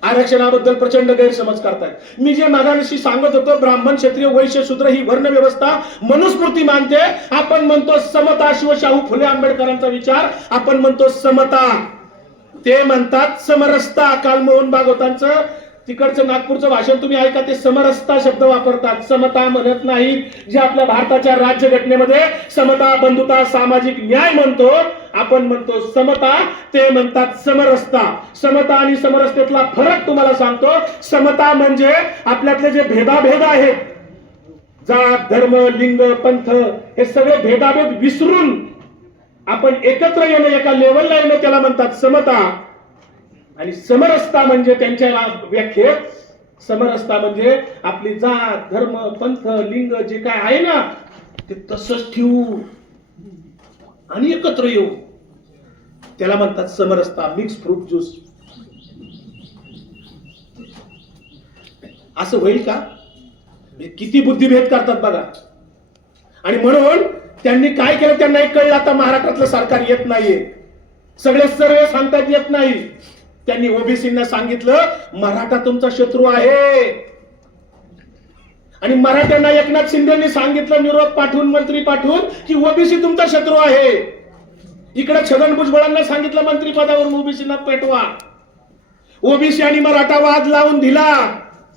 आरक्षणाबद्दल प्रचंड गैरसमज करतायत. मी जे मागाशी सांगत होतो, ब्राह्मण क्षत्रिय वैश्य शूद्र ही वर्ण व्यवस्था मनुस्मृती मानते. आपण म्हणतो समता, शिवशाहू फुले आंबेडकरांचा विचार, आपण म्हणतो समता, ते म्हणतात समरसता. काल मोहन भागवतांचं तिकडचं नागपूरचं भाषण तुम्ही ऐका, ते समरसता शब्द वापरतात, समता म्हणत नाहीत. जे आपल्या भारताच्या राज्यघटनेमध्ये समता, बंधुता, सामाजिक न्याय म्हणतो, आपण म्हणतो समता, ते म्हणतात समरसता. समता आणि समरसतेतला फरक तुम्हाला सांगतो. समता म्हणजे आपल्यातले जे भेदाभेद आहेत, जात, धर्म, लिंग, पंथ, हे सगळे भेदाभेद विसरून आपण एकत्र येणं, एका लेवलला येणं, त्याला म्हणतात समता. आणि समरसता म्हणजे त्यांच्या व्याख्येत समरसता म्हणजे आपली जात, धर्म, पंथ, लिंग जे काय आहे ना ते तसंच ठेवू आणि एकत्र येऊ, त्याला म्हणतात समरसता. मिक्स फ्रूट ज्यूस असं होईल का? किती बुद्धिभेद करतात बघा. आणि म्हणून त्यांनी काय केलं, त्यांना एक कळलं, आता महाराष्ट्रातलं सरकार येत नाहीये, सगळे सर्वे सांगतात येत नाही. त्यांनी ओबीसींना सांगितलं मराठा तुमचा शत्रू आहे. आणि मराठ्यांना एकनाथ शिंदेनी सांगितलं निरोप पाठवून, मंत्री पाठवून, की ओबीसी तुमचा शत्रू आहे. इकडे छगन भुजबळांना सांगितलं मंत्री पदावरून ओबीसींना पेटवा. ओबीसी आणि मराठा वाद लावून दिला,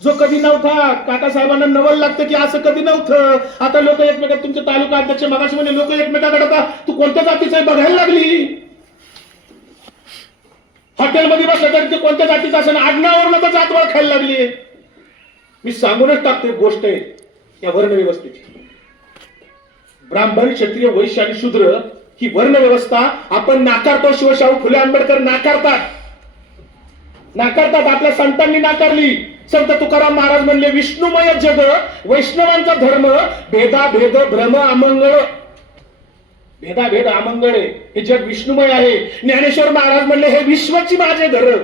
जो कधी नव्हता. काका साहेबांना नवल लागतं की असं कधी नव्हतं. आता लोक एकमेकात, तुमचे तालुका अध्यक्ष मगाशी म्हणजे लोक एकमेकाकडे आता तू कोणत्या जातीचं बघायला लागली. हॉटेलमध्ये बसलं तर ते कोणत्या जातीचं असं आडनावरनं तर जात खायला लागली. मी सांगूनच टाकतो, एक गोष्ट आहे या वर्ण व्यवस्थेची. ब्राह्मण, क्षत्रिय, वैश्य आणि शूद्र ही वर्ण व्यवस्था आपण नाकारतो. शिवशाहू फुले आंबेडकर नाकारतात. आपल्या संतांनी नाकारली. संत तुकाराम महाराज म्हणले विष्णुमय जग वैष्णवांचा धर्म, भेदाभेद भ्रम अमंगळ. भेदाभेद अमंगळ आहे, हे जग विष्णुमय आहे. ज्ञानेश्वर महाराज म्हणले हे विश्वची माझे घर.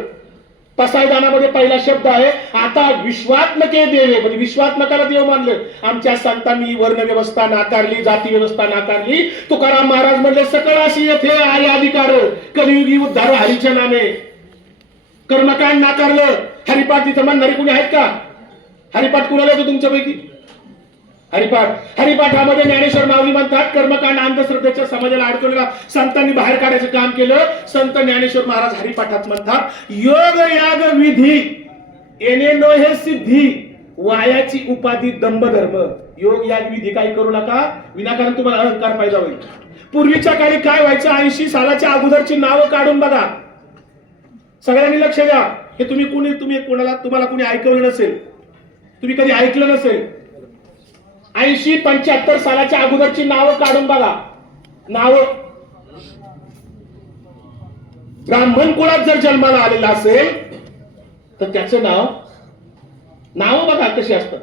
पसायदानामध्ये पहिला शब्द आहे, आता विश्वात्मके देवे, म्हणजे विश्वात्मकाला देव मानलं. आमच्या संतांनी वर्ण व्यवस्था नाकारली, जाती व्यवस्था नाकारली. तुकाराम महाराज म्हणले सकळाशी येथे आहे अधिकार, कलियुगी उद्धार हरीच्या नामे. कर्मकांड नाकारलं. हरिपाठ तिथं म्हणणारे कुणी आहेत का? हरिपाठ कुणाला होतं तुमच्यापैकी? हरिपाठामध्ये ज्ञानेश्वर माऊली म्हणतात कर्मकांड अंधश्रद्धेच्या समाजाला अडकवलेला संतांनी बाहेर काढायचं काम केलं. संत ज्ञानेश्वर महाराज हरिपाठात म्हणतात योग याग विधी येणे नो हे सिद्धी, वायाची उपाधी दंभ धर्म. योग याग विधी काही करू नका, विनाकारण तुम्हाला अहंकार पैदा होईल. पूर्वीच्या काळी काय व्हायचं, 80 सालाच्या अगोदरची नावं काढून बघा. सगळ्यांनी लक्ष द्या. हे तुम्ही तुम्हाला कोणी ऐकवलं नसेल, तुम्ही कधी ऐकलं नसेल. 80-75 सालाच्या अगोदरची नावं काढून बघा. नावं ब्राह्मण कुळात जर जन्माला आलेला असेल तर त्याचं नाव बघा कशी असतात.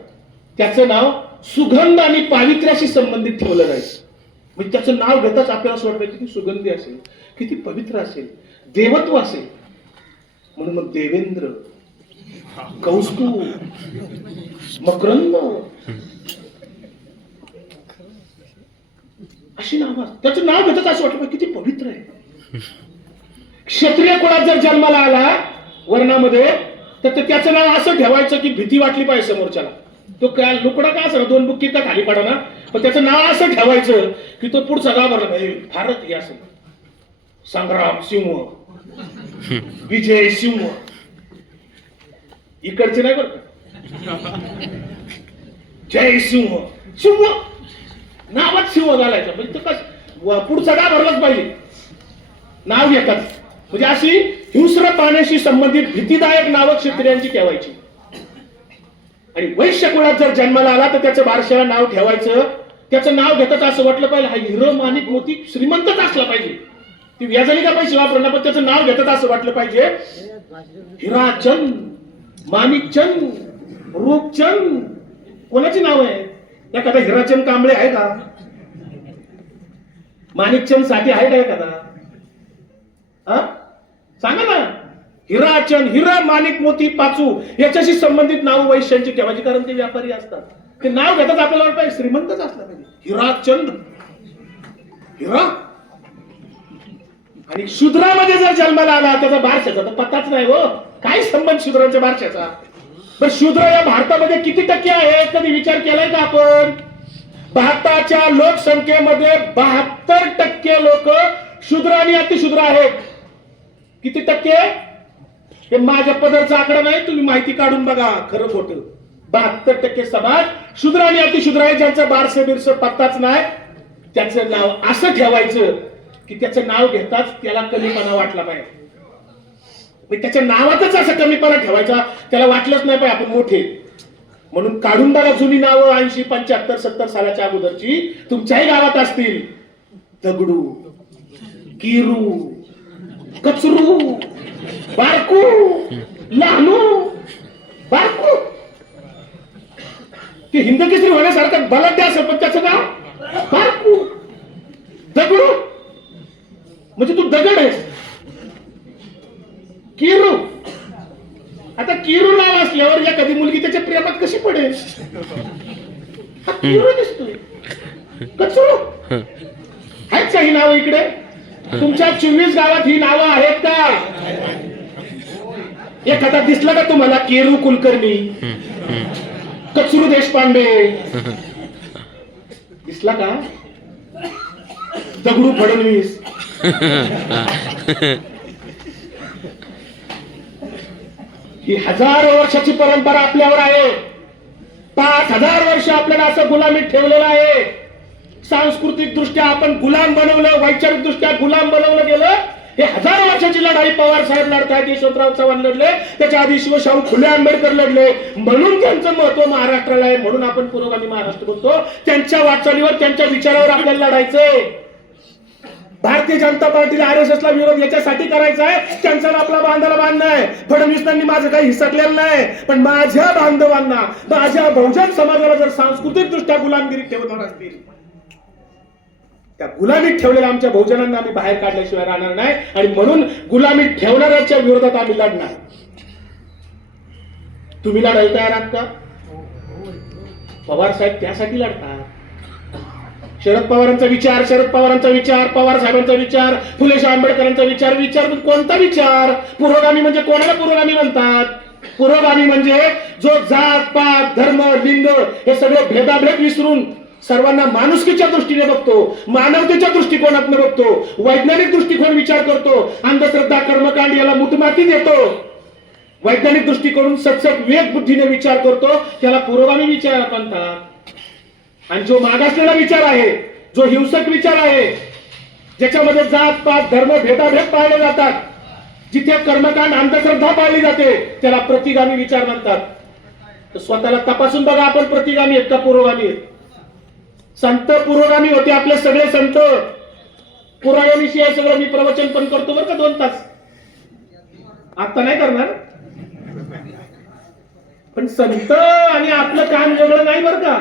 त्याचं नाव सुगंध आणि पावित्र्याशी संबंधित ठेवलं जाईल. म्हणजे त्याचं नाव घेताच आपल्याला असं वाटतं किती सुगंधी असेल, किती पवित्र असेल, देवत्व असेल. म्हणून मग देवेंद्र, कौस्तुभ, मकरंद अशी नाव. त्याचं नाव घेतच असं वाटतं किती पवित्र आहे. क्षत्रिय कुळात जर जन्माला आला वर्णामध्ये तर त्याचं नाव असं ठेवायचं की भीती वाटली पाहिजे समोरच्याला. तो काय लुकडा का असं 2 बुक्की का खाली पडा ना, पण त्याचं नाव असं ठेवायचं की तो पुढचा घाबरला पाहिजे. फारच हे असं संग्राम सिंह, विजय सिंह, इकडचे नाही बरं, जय सिंह. सिंह नावात सिंह घालायचं म्हणजे पुढचा डा भरलाच पाहिजे. नाव घेतात म्हणजे अशी हिंस्र पाण्याशी संबंधित भीतीदायक नावं क्षत्रियांची ठेवायची. आणि वैश्य कुळात जर जन्माला आला तर त्याचं बारशाला नाव ठेवायचं. त्याचं नाव घेतात असं वाटलं पाहिजे हा हिरो माणिक मोती श्रीमंतच असला पाहिजे. ती व्याजाने का पैसे वापरणार, पण त्याचं नाव घेतात असं वाटलं पाहिजे. हिराचंद, माणिकचंद, रूपचंद, कोणाची नाव आहे? एखादा हिराचंद कांबळे आहे का? माणिकचंद साठी आहे का एखादा? हा, सांगा ना. हिराचंद, हिरा, माणिक, मोती, पाचू याच्याशी संबंधित नाव वैश्यांची ठेवायची, कारण ते व्यापारी असतात. ते नाव घेतात आपल्याला वाटतं श्रीमंतच असला पाहिजे. हिराचंद, हिरा. आणि शूद्रामध्ये जर जन्माला आला त्याचा बारशाचा तर पत्ताच नाही हो. काय संबंध शूद्रांच्या बारशाचा? तर शूद्र या भारतामध्ये किती टक्के आहे कधी विचार केलाय का आपण? भारताच्या लोकसंख्येमध्ये 72% लोक शूद्र आणि अतिशूद्र आहेत. किती टक्के? हे माझ्या पदरचा आकडा नाही, तुम्ही माहिती काढून बघा खरं खोटं. 72% समाज शूद्र आणि अतिशूद्र आहे, ज्यांचं बारसे बिरस पत्ताच नाही. त्याचं नाव असं ठेवायचं की त्याचं नाव घेताच त्याला कमीपणा वाटला पाहिजे. त्याच्या नावातच असं कमीपणा ठेवायचा, त्याला वाटलंच नाही पाहिजे आपण मोठे. म्हणून काढून बघा जुनी नावं 80, 75, 70 सालाच्या अगोदरची तुमच्याही गावात असतील. दगडू, किरू, कचरू, बारकू, लहानू, बारकू. ते हिंदकेसरी होण्यासारखं बलाढ्य असं, पण त्याचं नाव बारकू. दगडू म्हणजे तू दगड आहेस. किरू, आता किरू नाव असल्यावर या कधी मुलगी त्याच्या प्रेमात कशी पडेल? हा किरू दिसतोय. कचरू आहेत का ही नावं इकडे? तुमच्या 24 गावात ही नावं आहेत का? एखादा दिसला का तुम्हाला? केरू कुलकर्णी, कचरू देशपांडे दिसला का? दगडू फडणवीस. ही हजारो वर्षाची परंपरा आपल्यावर आहे. 5000 वर्ष आपल्याला असं गुलामीत ठेवलेलं आहे. सांस्कृतिक दृष्ट्या आपण गुलाम बनवलं, वैचारिक दृष्ट्या गुलाम बनवलं गेलं. हे हजारो वर्षाची लढाई पवार साहेब लढतायत, यशवंतराव चव्हाण लढले, त्याच्या आधी शिवशाहू फुले आंबेडकर लढले. म्हणून त्यांचं महत्व महाराष्ट्राला आहे, म्हणून आपण पुरोगामी महाराष्ट्र बोलतो. त्यांच्या वाटचालीवर, त्यांच्या विचारावर आपल्याला लढायचंय. भारतीय जनता पार्टीला, RSS ला विरोध याच्यासाठी करायचा आहे, त्यांचा आपला बांधाला बांधणं आहे. फडणवीसांनी माझं काही हिसकलेलं नाही, पण माझ्या बांधवांना, माझ्या बहुजन समाजाला जर सांस्कृतिक दृष्ट्या गुलामगिरीत ठेवणार असतील, त्या गुलामीत ठेवलेल्या आमच्या बहुजनांना आम्ही बाहेर काढल्याशिवाय राहणार नाही. आणि म्हणून गुलामीत ठेवणाऱ्याच्या विरोधात आम्ही लढणार. तुम्ही लढायला तयार आहात का? पवार साहेब त्यासाठी लढतात. शरद पवारांचा विचार, शरद पवारांचा विचार, पवार साहेबांचा विचार, फुले आंबेडकरांचा विचार, विचार कोणता विचार? पुरोगामी म्हणजे कोणाला पुरोगामी म्हणतात? पुरोगामी म्हणजे जो जात पात धर्म लिंग हे सगळे भेदाभेद विसरून सर्वांना माणुसकीच्या दृष्टीने बघतो, मानवतेच्या दृष्टिकोनातून बघतो, वैज्ञानिक दृष्टिकोन विचार करतो, अंधश्रद्धा कर्मकांड याला मुठमाती देतो, वैज्ञानिक दृष्टिकोन सतसत विवेक बुद्धीने विचार करतो, त्याला पुरोगामी विचार म्हणतात. आणि जो मागासलेला विचार आहे, जो हिंसक विचार आहे, ज्याच्यामध्ये जात पात धर्म भेदाभेद पाळले जातात, जिथे कर्मकांड अंधश्रद्धा पाळली जाते, त्याला प्रतिगामी विचार म्हणतात. तर स्वतःला तपासून बघा, आपण प्रतिगामी आहेत का पुरोगामी आहेत? संत पुरोगामी होते आपले सगळे संत. पुराणाविषयी सगळं मी प्रवचन पण करतो बरं का 2 तास. आता नाही करणार, पण संत आणि आपलं काम वेगळं नाही बरं का.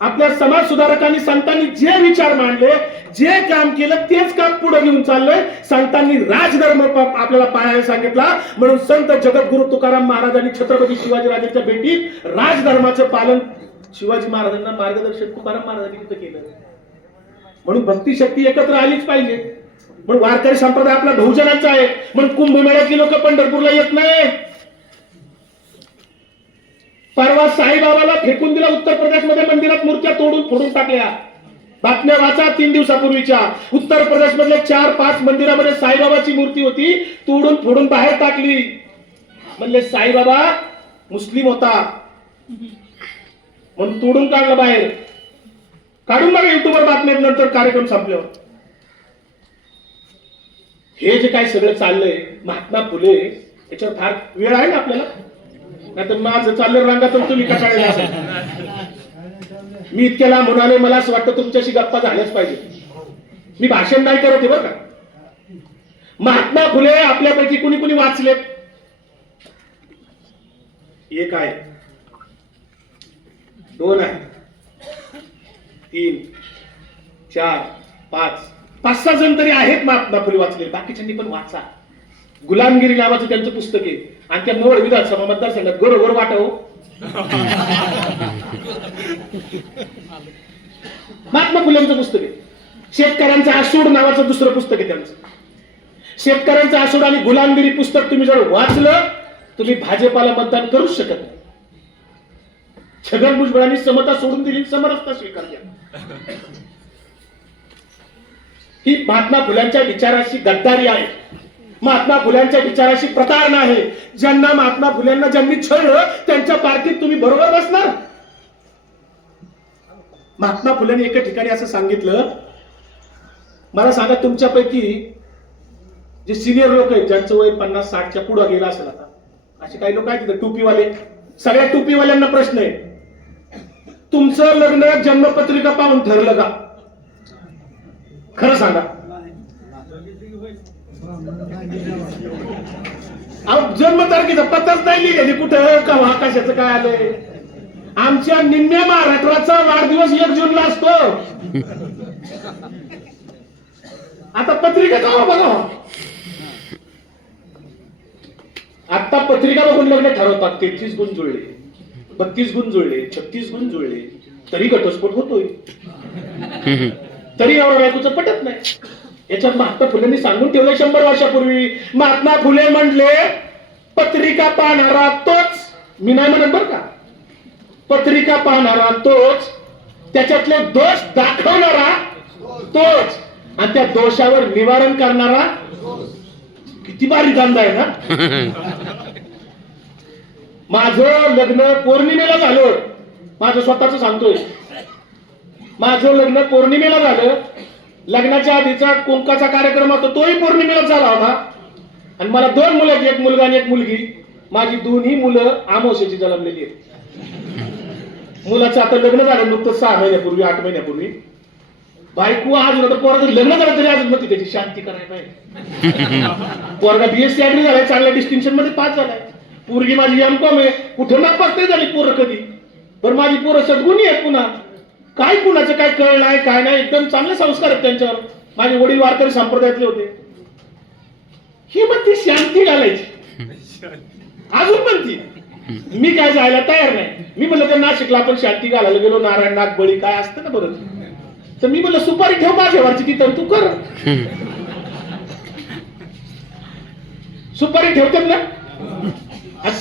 आपल्या समाज सुधारकांनी, संतांनी जे विचार मांडले, जे काम केलं, तेच काम पुढे घेऊन चाललंय. संतांनी राजधर्म आपल्याला पाळायला सांगितला, म्हणून संत जगद्गुरु तुकाराम महाराजांनी छत्रपती शिवाजीराजांच्या भेटीत राजधर्माचं पालन शिवाजी महाराजांना मार्गदर्शन तुकाराम महाराजांनी तिथं केलं. म्हणून भक्ती शक्ती एकत्र आलीच पाहिजे. म्हणून वारकरी संप्रदाय आपला बहुजनांचा आहे. म्हणून कुंभमेळ्यातली लोक पंढरपूरला येत नाही. परवा साईबाबाला फेकून दिला उत्तर प्रदेशमध्ये, मंदिरात मूर्त्या तोडून फोडून टाकल्या. बातम्या वाचा 3 दिवसापूर्वीच्या. उत्तर प्रदेश मधल्या 4-5 मंदिरामध्ये साईबाबाची मूर्ती होती, तोडून फोडून बाहेर टाकली. म्हणले साईबाबा मुस्लिम होता म्हणून तोडून काढलं बाहेर. काढून बघा युट्यूबवर बातम्या नंतर कार्यक्रम संपल्यावर. हे जे काय सगळं चाललंय, महात्मा फुले, याच्यावर फार वेळ आहे ना आपल्याला. नाहीतर माझं चाललं रंगातून तुम्ही कटाळले असाल. मी इतक्या लांब म्हणाले, मला असं वाटतं तुमच्याशी गप्पा झाल्याच पाहिजे. मी भाषण नाही करत आहे बरं का, महात्मा फुले आपल्यापैकी कुणी कुणी वाचले? एक आहे, दोन आहे, 3, 4, 5, 5-6 जण तरी आहेत महात्मा फुले वाचले. बाकीच्यांनी पण वाचा. गुलामगिरी नावाचं त्यांचं पुस्तक आहे आणि त्या मोहोळ विधानसभा मतदारसंघात गोरोगोर वाटावं. महात्मा फुलेंचं पुस्तक आहे. शेतकऱ्यांचा आसूड नावाचं दुसरं पुस्तक आहे त्यांचं. शेतकऱ्यांचं आसूड आणि गुलामगिरी पुस्तक तुम्ही जर वाचलं, तुम्ही भाजपाला मतदान करूच शकत नाही. छगन भुजबळांनी समता सोडून दिली, समरसता स्वीकारल्या. ही महात्मा फुल्यांच्या विचाराशी गद्दारी आहे. महात्मा फुल्यांच्या विचाराशी प्रतारणा आहे. ज्यांना महात्मा फुल्यांना ज्यांनी छळलं त्यांच्या पार्टीत तुम्ही बरोबर बसणार? महात्मा फुल्यांनी एका ठिकाणी असं सांगितलं, मला सांगा तुमच्यापैकी जे सिनियर लोक आहेत ज्यांचं वय 50-60च्या पुढे गेलं असेल, आता असे काही लोक आहेत तिथे टोपीवाले, सगळ्या टोपीवाल्यांना प्रश्न आहे, तुमचं लग्न जन्मपत्रिका पाहून ठरलं का? खरं सांगा. जन्मतारखेचा पत्ताच नाही लिहिलेली कुठं का कशाचं काय आलंय. आमच्या निम्म्या महाराष्ट्राचा वाढदिवस 1 जूनला असतो. आता पत्रिका का बघा, आता पत्रिका बघून लग्न ठरवतात. 33 गुण जुळले, 32 गुण जुळले, 36 गुण जुळले, तरी घटस्फोट होतोय, तरी एवढा बायकोचं पटत नाही. याच्यात महात्मा फुलेंनी सांगून ठेवलं 100 वर्षापूर्वी. महात्मा फुले म्हणले, पत्रिका पाहणारा तोच, मी नाही म्हणत बरं का, पत्रिका पाहणारा तोच, त्याच्यातले दोष दाखवणारा तोच, आणि त्या दोषावर निवारण करणारा. किती भारी धंदा आहे ना. माझं लग्न पौर्णिमेला झालं, माझं स्वतःच सांगतोय, माझं लग्न पौर्णिमेला झालं. लग्नाच्या आधीचा कुंकाचा कार्यक्रम होता, तोही पौर्णिमेला झाला होता. आणि मला 2 मुलं आहेत, एक मुलगा आणि एक मुलगी. माझी दोन्ही मुलं अमावस्येची जन्मलेली आहेत. मुलाचं आता लग्न झालं नुकतं 6 महिन्यापूर्वी, 8 महिन्यापूर्वी. बायको आज पोराचं लग्न झालं तरी अजून मग त्याची शांती करायला पाहिजे. पोरगा BSc ऍग्री झालाय, चांगल्या डिस्टिंक्शन मध्ये पास झालाय. पोरगी माझी M.Com आहे, कुठं नापास नाही झाली पोरं कधी. पण माझी पोरं सद्गुणी आहेत. पुन्हा काय कुणाचं काय कळलं नाही, काय नाही, एकदम चांगले संस्कार आहेत त्यांच्यावर. माझे वडील वारकरी संप्रदायातले होते. ही मग ती शांती घालायची, अजून पण ती. मी काय जायला तयार नाही. मी म्हणलं तर नाशिकला आपण शांती घालायला गेलो, नारायण नागबळी काय असतं ना बरं, तर मी म्हणलं सुपारी ठेव माझ्यावरची तिथं, तू कर. सुपारी ठेवतात ना,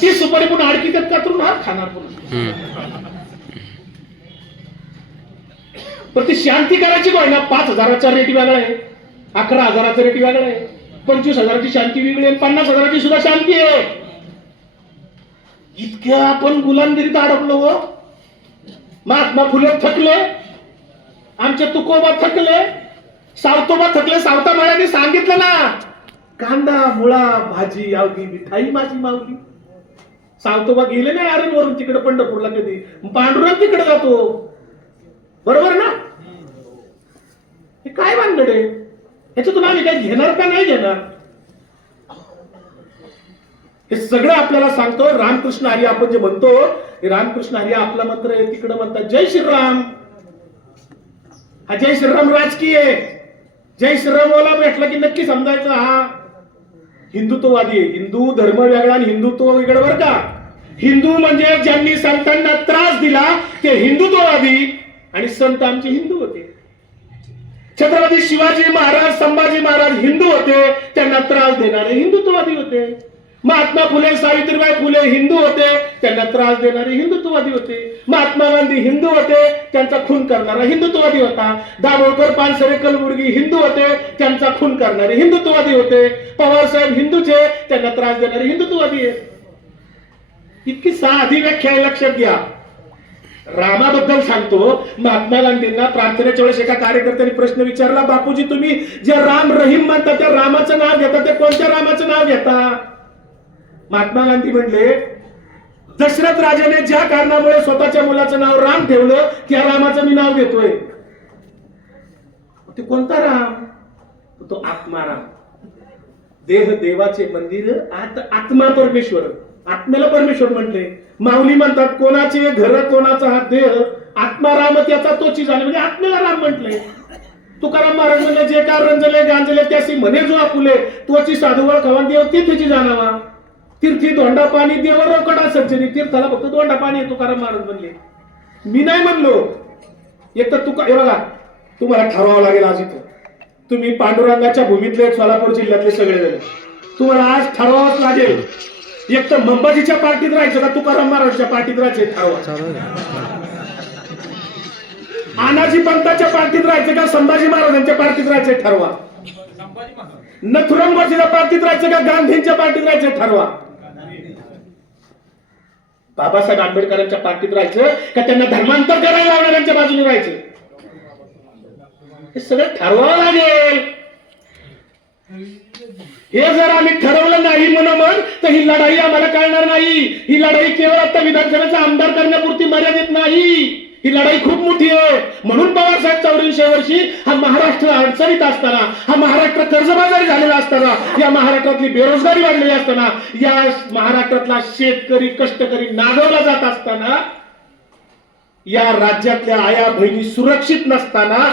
ती सुपारी पण अडकी त्यात कातरून हा खाणार पण. पण ती शांती करायची काय ना, 5,000चा रेट वेगळा आहे, 11,000चा रेट वेगळा आहे, 25,000ची शांती वेगळी आहे, 50,000ची सुद्धा शांती आहे. इतक्या आपण गुलामगिरीत अडकलो. हो, महात्मा फुले थकले, आमचे तुकोबा थकले, सावतोबा थकले. सावता महाराजांनी सांगितलं ना, कांदा मुळा भाजी अवघी मिठाई माझी माऊली. सावतोबा गेले नाही अरे वरून तिकडे पंढरपूरला, कधी पांडुरंग तिकडे जातो, बरोबर ना. हे काय भानगड आहे, ह्याच्यातून आम्ही काय घेणार का नाही घेणार? हे सगळं आपल्याला सांगतोय रामकृष्ण हरी. आपण जे म्हणतो हे रामकृष्ण हरी आपला मंत्र आहे. तिकडे म्हणतात जय श्रीराम. हा जय श्रीराम राजकीय आहे. जय श्रीराम वाला भेटला की नक्की समजायचं हा हिंदुत्ववादी आहे. हिंदू धर्म वेगळा आणि हिंदुत्व वेगळं बरं का. हिंदू म्हणजे ज्यांनी संतांना त्रास दिला ते हिंदुत्ववादी, आणि संत आमचे हिंदू होते. छत्रपती शिवाजी महाराज, संभाजी महाराज हिंदू होते, त्यांना त्रास देणारे हिंदुत्ववादी होते. महात्मा फुले, सावित्रीबाई फुले हिंदू होते, त्यांना त्रास देणारे हिंदुत्ववादी होते. महात्मा गांधी हिंदू होते, त्यांचा खून करणारा हिंदुत्ववादी होता. दाभोळकर, पानसरे, कलबुर्गी हिंदू होते, त्यांचा खून करणारे हिंदुत्ववादी होते. पवार साहेब हिंदूचे, त्यांना त्रास देणारे हिंदुत्ववादी आहेत. इतकी साधी व्याख्या लक्षात घ्या. रामाबद्दल सांगतो, महात्मा गांधींना प्रार्थनेच्या वेळेस एका कार्यकर्त्याने प्रश्न विचारला, बापूजी तुम्ही जे राम रहीम म्हणता त्या रामाचं नाव घेता, ते कोणत्या रामाचं नाव घेता? महात्मा गांधी म्हणले, दशरथ राजाने ज्या कारणामुळे स्वतःच्या मुलाचं नाव राम ठेवलं त्या रामाचं मी नाव घेतोय. ते कोणता राम? तो आत्माराम. देह देवाचे मंदिर, आत्मा परमेश्वर. आत्म्याला परमेश्वर म्हटले. माऊली म्हणतात कोणाचे घर कोणाचा हा देह, आत्मा राम त्याचा तोची झाले, म्हणजे आत्म्याला राम म्हटले. तुकाराम महाराज म्हणले जे का रंजले गांजले त्यासी म्हणे जो आपुले, तोची साधुवळ खवा देव तीर्थीची जाणावा. तीर्थी दोंडा पाणी देव रोकडा सज्जनी. तीर्थाला फक्त दोंडा पाणी आहे तुकाराम महाराज म्हणले. मी नाही म्हणलो. एक तर हे बघा, तुम्हाला ठरवावं लागेल आज इथं. तुम्ही पांडुरंगाच्या भूमीतले सोलापूर जिल्ह्यातले सगळेजण, तुम्हाला आज ठरवावंच लागेल. एक तर मंबाजीच्या पार्टीत राहायचं का तुकाराम महाराजच्या पार्टीत राहायचं ठरवा. आनाजी पंताच्या पार्टीत राहायचं का संभाजी महाराजांच्या पार्टीत राहायचं ठरवा. नथुराम गोडसेच्या पार्टीत राहायचं का गांधींच्या पार्टीत राहायचं ठरवा. बाबासाहेब आंबेडकरांच्या पार्टीत राहायचं का त्यांना धर्मांतर करायला लावणाऱ्यांच्या बाजूने राहायचं. हे सगळं ठरवावं लागेल. हे जर आम्ही ठरवलं नाही मनोमन तर ही लढाई आम्हाला कळणार नाही. ही लढाई केवळ आता विधानसभेचा आमदार करण्यापुरती मर्यादित नाही. ही लढाई खूप मोठी आहे. म्हणून पवार साहेब 84 वर्षी हा महाराष्ट्र अडचणीत असताना, हा महाराष्ट्र कर्जबाजारी झालेला असताना, या महाराष्ट्रातली बेरोजगारी वाढलेली असताना, या महाराष्ट्रातला शेतकरी कष्टकरी नागवला जात असताना, या राज्यातल्या आया बहिणी सुरक्षित नसताना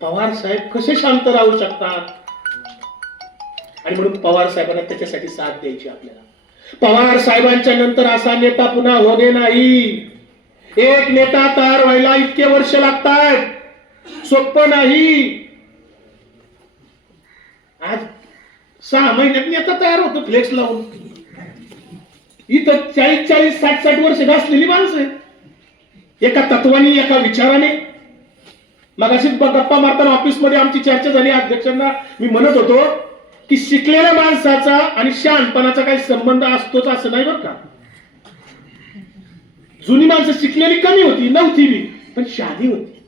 पवार साहेब कसे शांत राहू शकतात. आणि म्हणून पवार साहेबांना त्याच्यासाठी साथ द्यायची आपल्याला. पवार साहेबांच्या नंतर असा नेता पुन्हा होणे नाही. एक नेता तयार व्हायला इतके वर्ष लागतात, सोपं नाही. आज 6 महिन्यात नेता तयार होतो फ्लेक्स लावून. इथं 40-40, 60-60 वर्ष घासलेली माणसं आहेत. एका तत्वानी, एका विचाराने. मग अशीच गप्पा मारताना ऑफिसमध्ये आमची चर्चा झाली. अध्यक्षांना मी म्हणत होतो की शिकलेल्या माणसाचा आणि शहाणपणाचा काही संबंध असतोच असं नाही बरं का. जुनी माणसं शिकलेली कमी होती, नव्हती मी, पण शहाणी होती.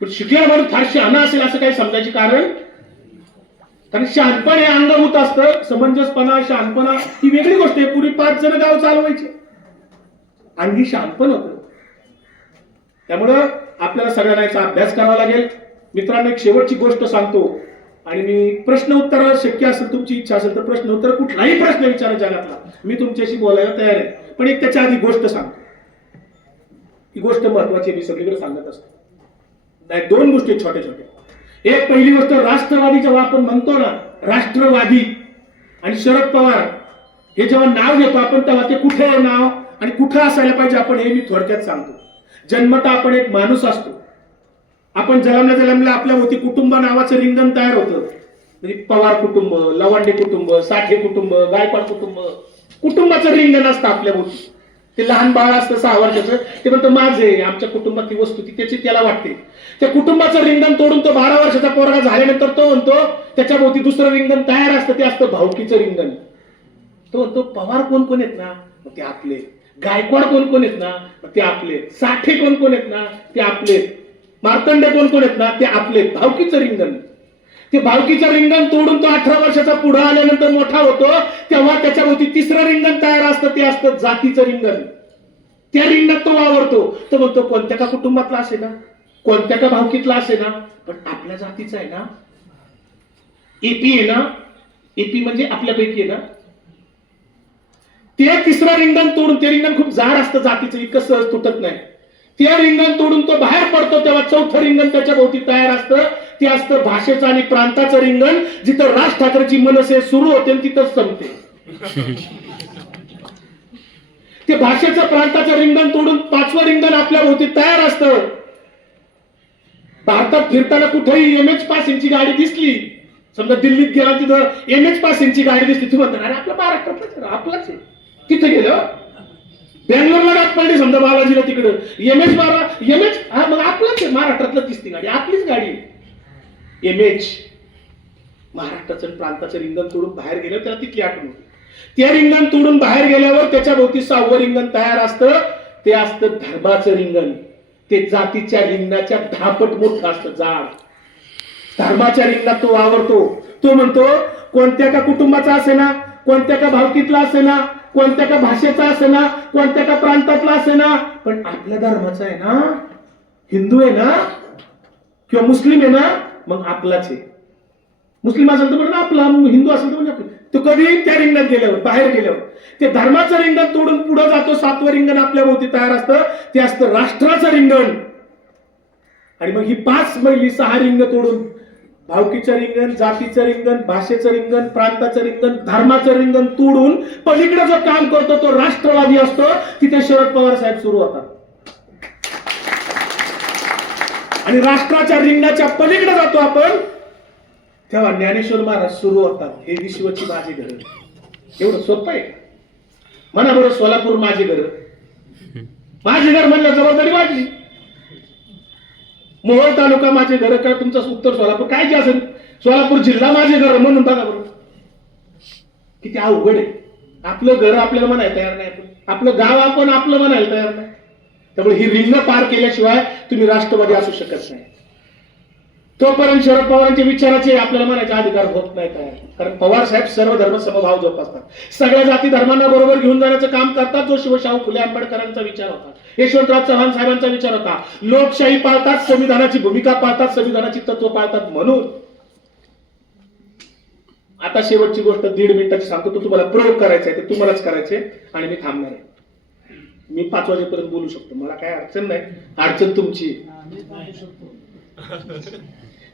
पण शिकलेला माणूस फार शहाणा असेल असं काही समजायचे कारण शहाणपण हे अंगभूत असतं. समंजसपणा, शहाणपणा ही वेगळी गोष्ट आहे. पूर्वी 5 जण गाव चालवायचे, अंगी शहाणपण होतं. त्यामुळं आपल्याला सगळ्यांना याचा अभ्यास करावा लागेल. मित्रांनो, एक शेवटची गोष्ट सांगतो आणि मी प्रश्न उत्तर, शक्य असेल तुमची इच्छा असेल तर प्रश्न उत्तर, कुठलाही प्रश्न विचारा जगातला, मी तुमच्याशी बोलायला तयार आहे. पण एक त्याच्या आधी गोष्ट सांगतो. ही गोष्ट महत्वाची, मी सगळीकडे सांगत असतो. नाही, 2 गोष्टी छोट्या छोट्या. एक पहिली गोष्ट, राष्ट्रवादी जेव्हा आपण म्हणतो ना, राष्ट्रवादी आणि शरद पवार हे जेव्हा नाव घेतो आपण, तेव्हा ते कुठे आहे नाव आणि कुठं असायला पाहिजे आपण हे मी थोडक्यात सांगतो. जन्मता आपण एक माणूस असतो. आपण जन्मल्या आपल्या होती कुटुंब नावाचं रिंगण तयार होतं. म्हणजे पवार कुटुंब, लवांडे कुटुंब, साठे कुटुंब, गायकवाड कुटुंब, कुटुंबाचं रिंगण असतं आपल्या होती. ते लहान बाळ असतं 6 वर्षाचं, ते म्हणतं माझे, आमच्या कुटुंबात ती वस्तू ती त्याची त्याला वाटते. त्या कुटुंबाचं रिंगण तोडून तो 12 वर्षाचा पोरगा झाल्यानंतर तो म्हणतो त्याच्या भोवती दुसरं रिंगण तयार असतं, ते असतं भावकीचं रिंगण. तो म्हणतो पवार कोण कोण आहेत ना, मग ते आपले. गायकवाड कोण कोण आहेत ना, मग ते आपले. साठे कोण कोण आहेत ना, ते आपले. मार्तंडे कोण कोण आहेत ना, ते आपले. भावकीचं रिंगण. ते भावकीचं रिंगण तोडून तो 18 वर्षाचा पुढे आल्यानंतर मोठा होतो, तेव्हा त्याच्या भोवती तिसरं रिंगण तयार असतं, ते असतं जातीचं रिंगण. त्या रिंगणात तो वावरतो. तो म्हणतो कोणत्या का कुटुंबातला असे ना, कोणत्या का भावकीतला असे ना, पण आपल्या जातीचा आहे ना, एपी आहे ना, एपी म्हणजे आपल्यापैकी आहे ना. ते तिसरं रिंगण तोडून, ते रिंगण खूप जाड असतं जातीचं, इतकं सहज तुटत नाही. ते रिंगण तोडून तो बाहेर पडतो, तेव्हा 4थं रिंगण त्याच्या भोवती तयार असतं, ते असतं भाषेचं आणि प्रांताचं रिंगण. जिथं राज ठाकरेची मनसे सुरू होते तिथंच संपते. ते भाषेचं प्रांताचं रिंगण तोडून 5वं रिंगण आपल्या भोवती तयार असतं. भारतात फिरताना कुठेही MH पासिंगची गाडी दिसली, समजा दिल्लीत गेला तिथं MH पासिंगची गाडी दिसली, तुम्ही म्हणता अरे आपलं महाराष्ट्रातलं आपलाच आहे. तिथे गेलं बँगलोरला गाठ पडली समजा बालाजीला, तिकडं MH हा मग आपलाच आहे, महाराष्ट्रातलं दिसते गाडी, आपलीच गाडी. MH महाराष्ट्राचं प्रांताचं रिंगण तोडून बाहेर गेल्यावर त्याला तिथली आठवण होती. त्या रिंगण तोडून बाहेर गेल्यावर त्याच्या भोवती 6वं रिंगण तयार असतं, ते असतं धर्माचं रिंगण. ते जातीच्या रिंगणाच्या 10 पट मोठं असतं, जाड. धर्माच्या रिंगणात तो वावरतो. तो म्हणतो कोणत्या का कुटुंबाचा असे ना, कोणत्या का भावकीतला असे ना, कोणत्या का भाषेचा असे ना, कोणत्या का प्रांतातला असे ना, पण आपल्या धर्माचा आहे ना, हिंदू आहे ना किंवा मुस्लिम आहे ना, मग आपलाच आहे. मुस्लिम असेल तर म्हणून आपला, हिंदू असेल तर म्हणजे आपलं. तो कधी त्या रिंगणात गेल्यावर, बाहेर गेल्यावर ते धर्माचं रिंगण तोडून पुढे जातो. 7वं रिंगण आपल्या भोवती तयार असतं, ते असतं राष्ट्राचं रिंगण. आणि मग ही 5 मैली 6 रिंग तोडून भावकीचं रिंगण, जातीचं रिंगण, भाषेचं रिंगण, प्रांताचं रिंगण, धर्माचं रिंगण तोडून पलीकडे जो काम करतो तो राष्ट्रवादी असतो. तिथे शरद पवार साहेब सुरू होतात. आणि राष्ट्राच्या रिंगणाच्या पलीकडे जातो आपण, तेव्हा ज्ञानेश्वर महाराज सुरू होतात. हे विश्वची माझी घर. एवढं सोपं आहे. म्हणा बरं, सोलापूर माझे घर. माझे घर म्हणलं जबाबदारी वाटली. मोहोळ तालुका माझे घर, काय तुमचं उत्तर सोलापूर, काय जे असेल, सोलापूर जिल्हा माझे घर म्हणून बघा बरोबर. किती अवघड आहे. आपलं घर आपल्याला म्हणायला तयार नाही, आपलं गाव आपण आपलं म्हणायला तयार नाही. त्यामुळे ही रिंग पार केल्याशिवाय तुम्ही राष्ट्रवादी असू शकत नाही. तोपर्यंत शरद पवारांच्या विचाराचे आपल्याला म्हणायचे अधिकार होत नाही तयार. कारण पवार साहेब सर्व धर्म समभाव जोपासतात. सगळ्या जाती धर्मांना बरोबर घेऊन जाण्याचं काम करतात. जो शिवशाहू फुले आंबेडकरांचा विचार होता, यशवंतराव चव्हाण साहेबांचा विचार होता. लोकशाही पाळतात, संविधानाची भूमिका पाळतात, संविधानाची तत्व पाळतात. म्हणून आता शेवटची गोष्ट 1.5 मिनिटाची सांगतो. तो तुम्हाला प्रयोग करायचा आहे, ते तुम्हालाच करायचे आणि मी थांबणार आहे. मी 5 वाजेपर्यंत बोलू शकतो, मला काय अडचण नाही. अडचण तुमची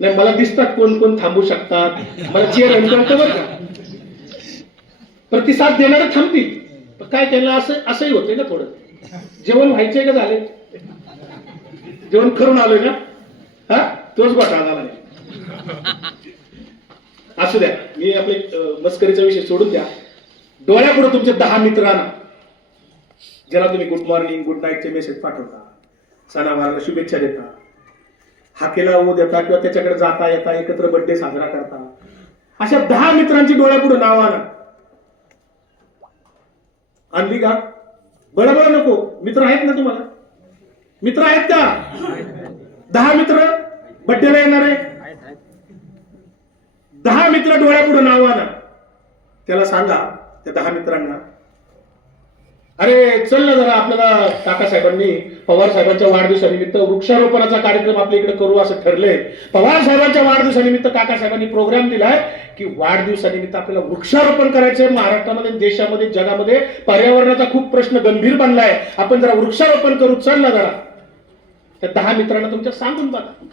नाही. मला दिसतात कोण कोण थांबू शकतात. मला चेअर कळतं बरं का. प्रतिसाद देणारे थांबतील, पण काय त्यांना असंही होतंय ना थोडं. जेवण व्हायचंय का झाले? जेवण करून आलोय ना, हा तोच घोटाळा झाला. असू द्या, मी आपले मस्करीचा विषय सोडून द्या. डोळ्यापुढे तुमचे 10 मित्र आणा, ज्याला तुम्ही गुड मॉर्निंग गुड नाईटचे मेसेज पाठवता, सणावाराला शुभेच्छा देता, हाकेला ओ देता किंवा त्याच्याकडे जाता येता, एकत्र बर्थडे साजरा करता. अशा 10 मित्रांची डोळ्यापुढे नाव आणा. आणली का? बळबळ नको. मित्र आहेत ना तुम्हाला? मित्र आहेत का? 10 मित्र बर्थडेला येणारे 10 मित्र डोळ्यापुढे नाव आणा. त्याला सांगा, त्या 10 मित्रांना, अरे चल ना जरा, आपल्याला काकासाहेबांनी पवार साहेबांच्या वाढदिवसानिमित्त वृक्षारोपणाचा कार्यक्रम आपल्या इकडे करू असं ठरलंय. पवार साहेबांच्या वाढदिवसानिमित्त काकासाहेबांनी प्रोग्राम दिलाय की वाढदिवसानिमित्त आपल्याला वृक्षारोपण करायचंय. महाराष्ट्रामध्ये, देशामध्ये, जगामध्ये पर्यावरणाचा खूप प्रश्न गंभीर बनलाय. आपण जरा वृक्षारोपण करू, चल ना जरा. त्या 10 मित्रांना तुमच्या सांगून बघा.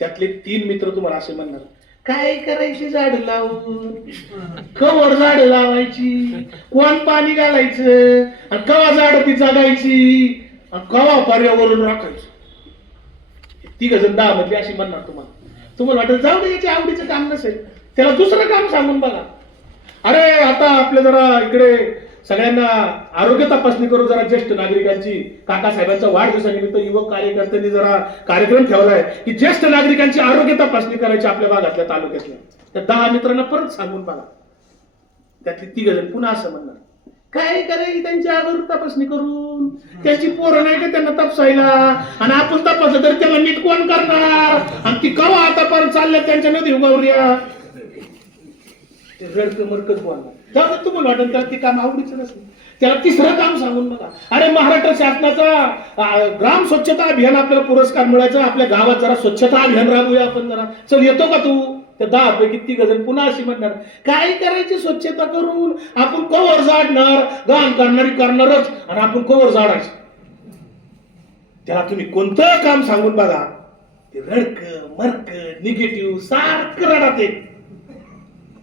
त्यातले 3 मित्र तुम्हाला असे म्हणणार, काय करायची झाड लावून, कवर झाड लावायची, कोण पाणी घालायचं, आणि कवा झाड ती जगायची, आणि कवा पर्यावरण राखायचं. 3 जण 10 मधली अशी म्हणणार तुम्हाला. तुम्हाला वाटत जाऊ दे, याच्या आवडीचं काम नसेल, त्याला दुसरं काम सांगून बघा. अरे आता आपल्या जरा इकडे सगळ्यांना आरोग्य तपासणी करू, जरा ज्येष्ठ नागरिकांची. काकासाहेबांच्या वाढदिवसानिमित्त युवक कार्यकर्त्यांनी जरा कार्यक्रम ठेवलाय की ज्येष्ठ नागरिकांची आरोग्य तपासणी करायची आपल्या भागातल्या, तालुक्यातल्या. त्या 10 मित्रांना परत सांगून बघा. त्यातली 3 जण पुन्हा असं म्हणणार, काय करायची त्यांची आरोग्य तपासणी करून, त्यांची पोरं नाही का त्यांना तपासायला, आणि आपण तपासलं तर त्याला नीट कोण करणार, आणि ती कवा आता परत चालल्या त्यांच्या नदी उगावऱ्या. रडकं मरकत बोलणार. तुम्हाला वाटत त्याला ते काम आवडीचं नसेल, त्याला 3रं काम सांगून बघा. अरे महाराष्ट्र शासनाचा ग्राम स्वच्छता अभियान आपल्याला पुरस्कार मिळायचा, आपल्या गावात जरा स्वच्छता अभियान राबवूया आपण जरा, चल येतो का तू? त्या 10 पैकी 3 जण पुन्हा अशी म्हणणार, काय करायची स्वच्छता करून, आपण कवर झाडणार, घाण करणारी करणारच, आणि आपण कवर झाडायचं. त्याला तुम्ही कोणतं काम सांगून बघा, ते रडकं मरकं निगेटिव्ह सारखं रडत आहे.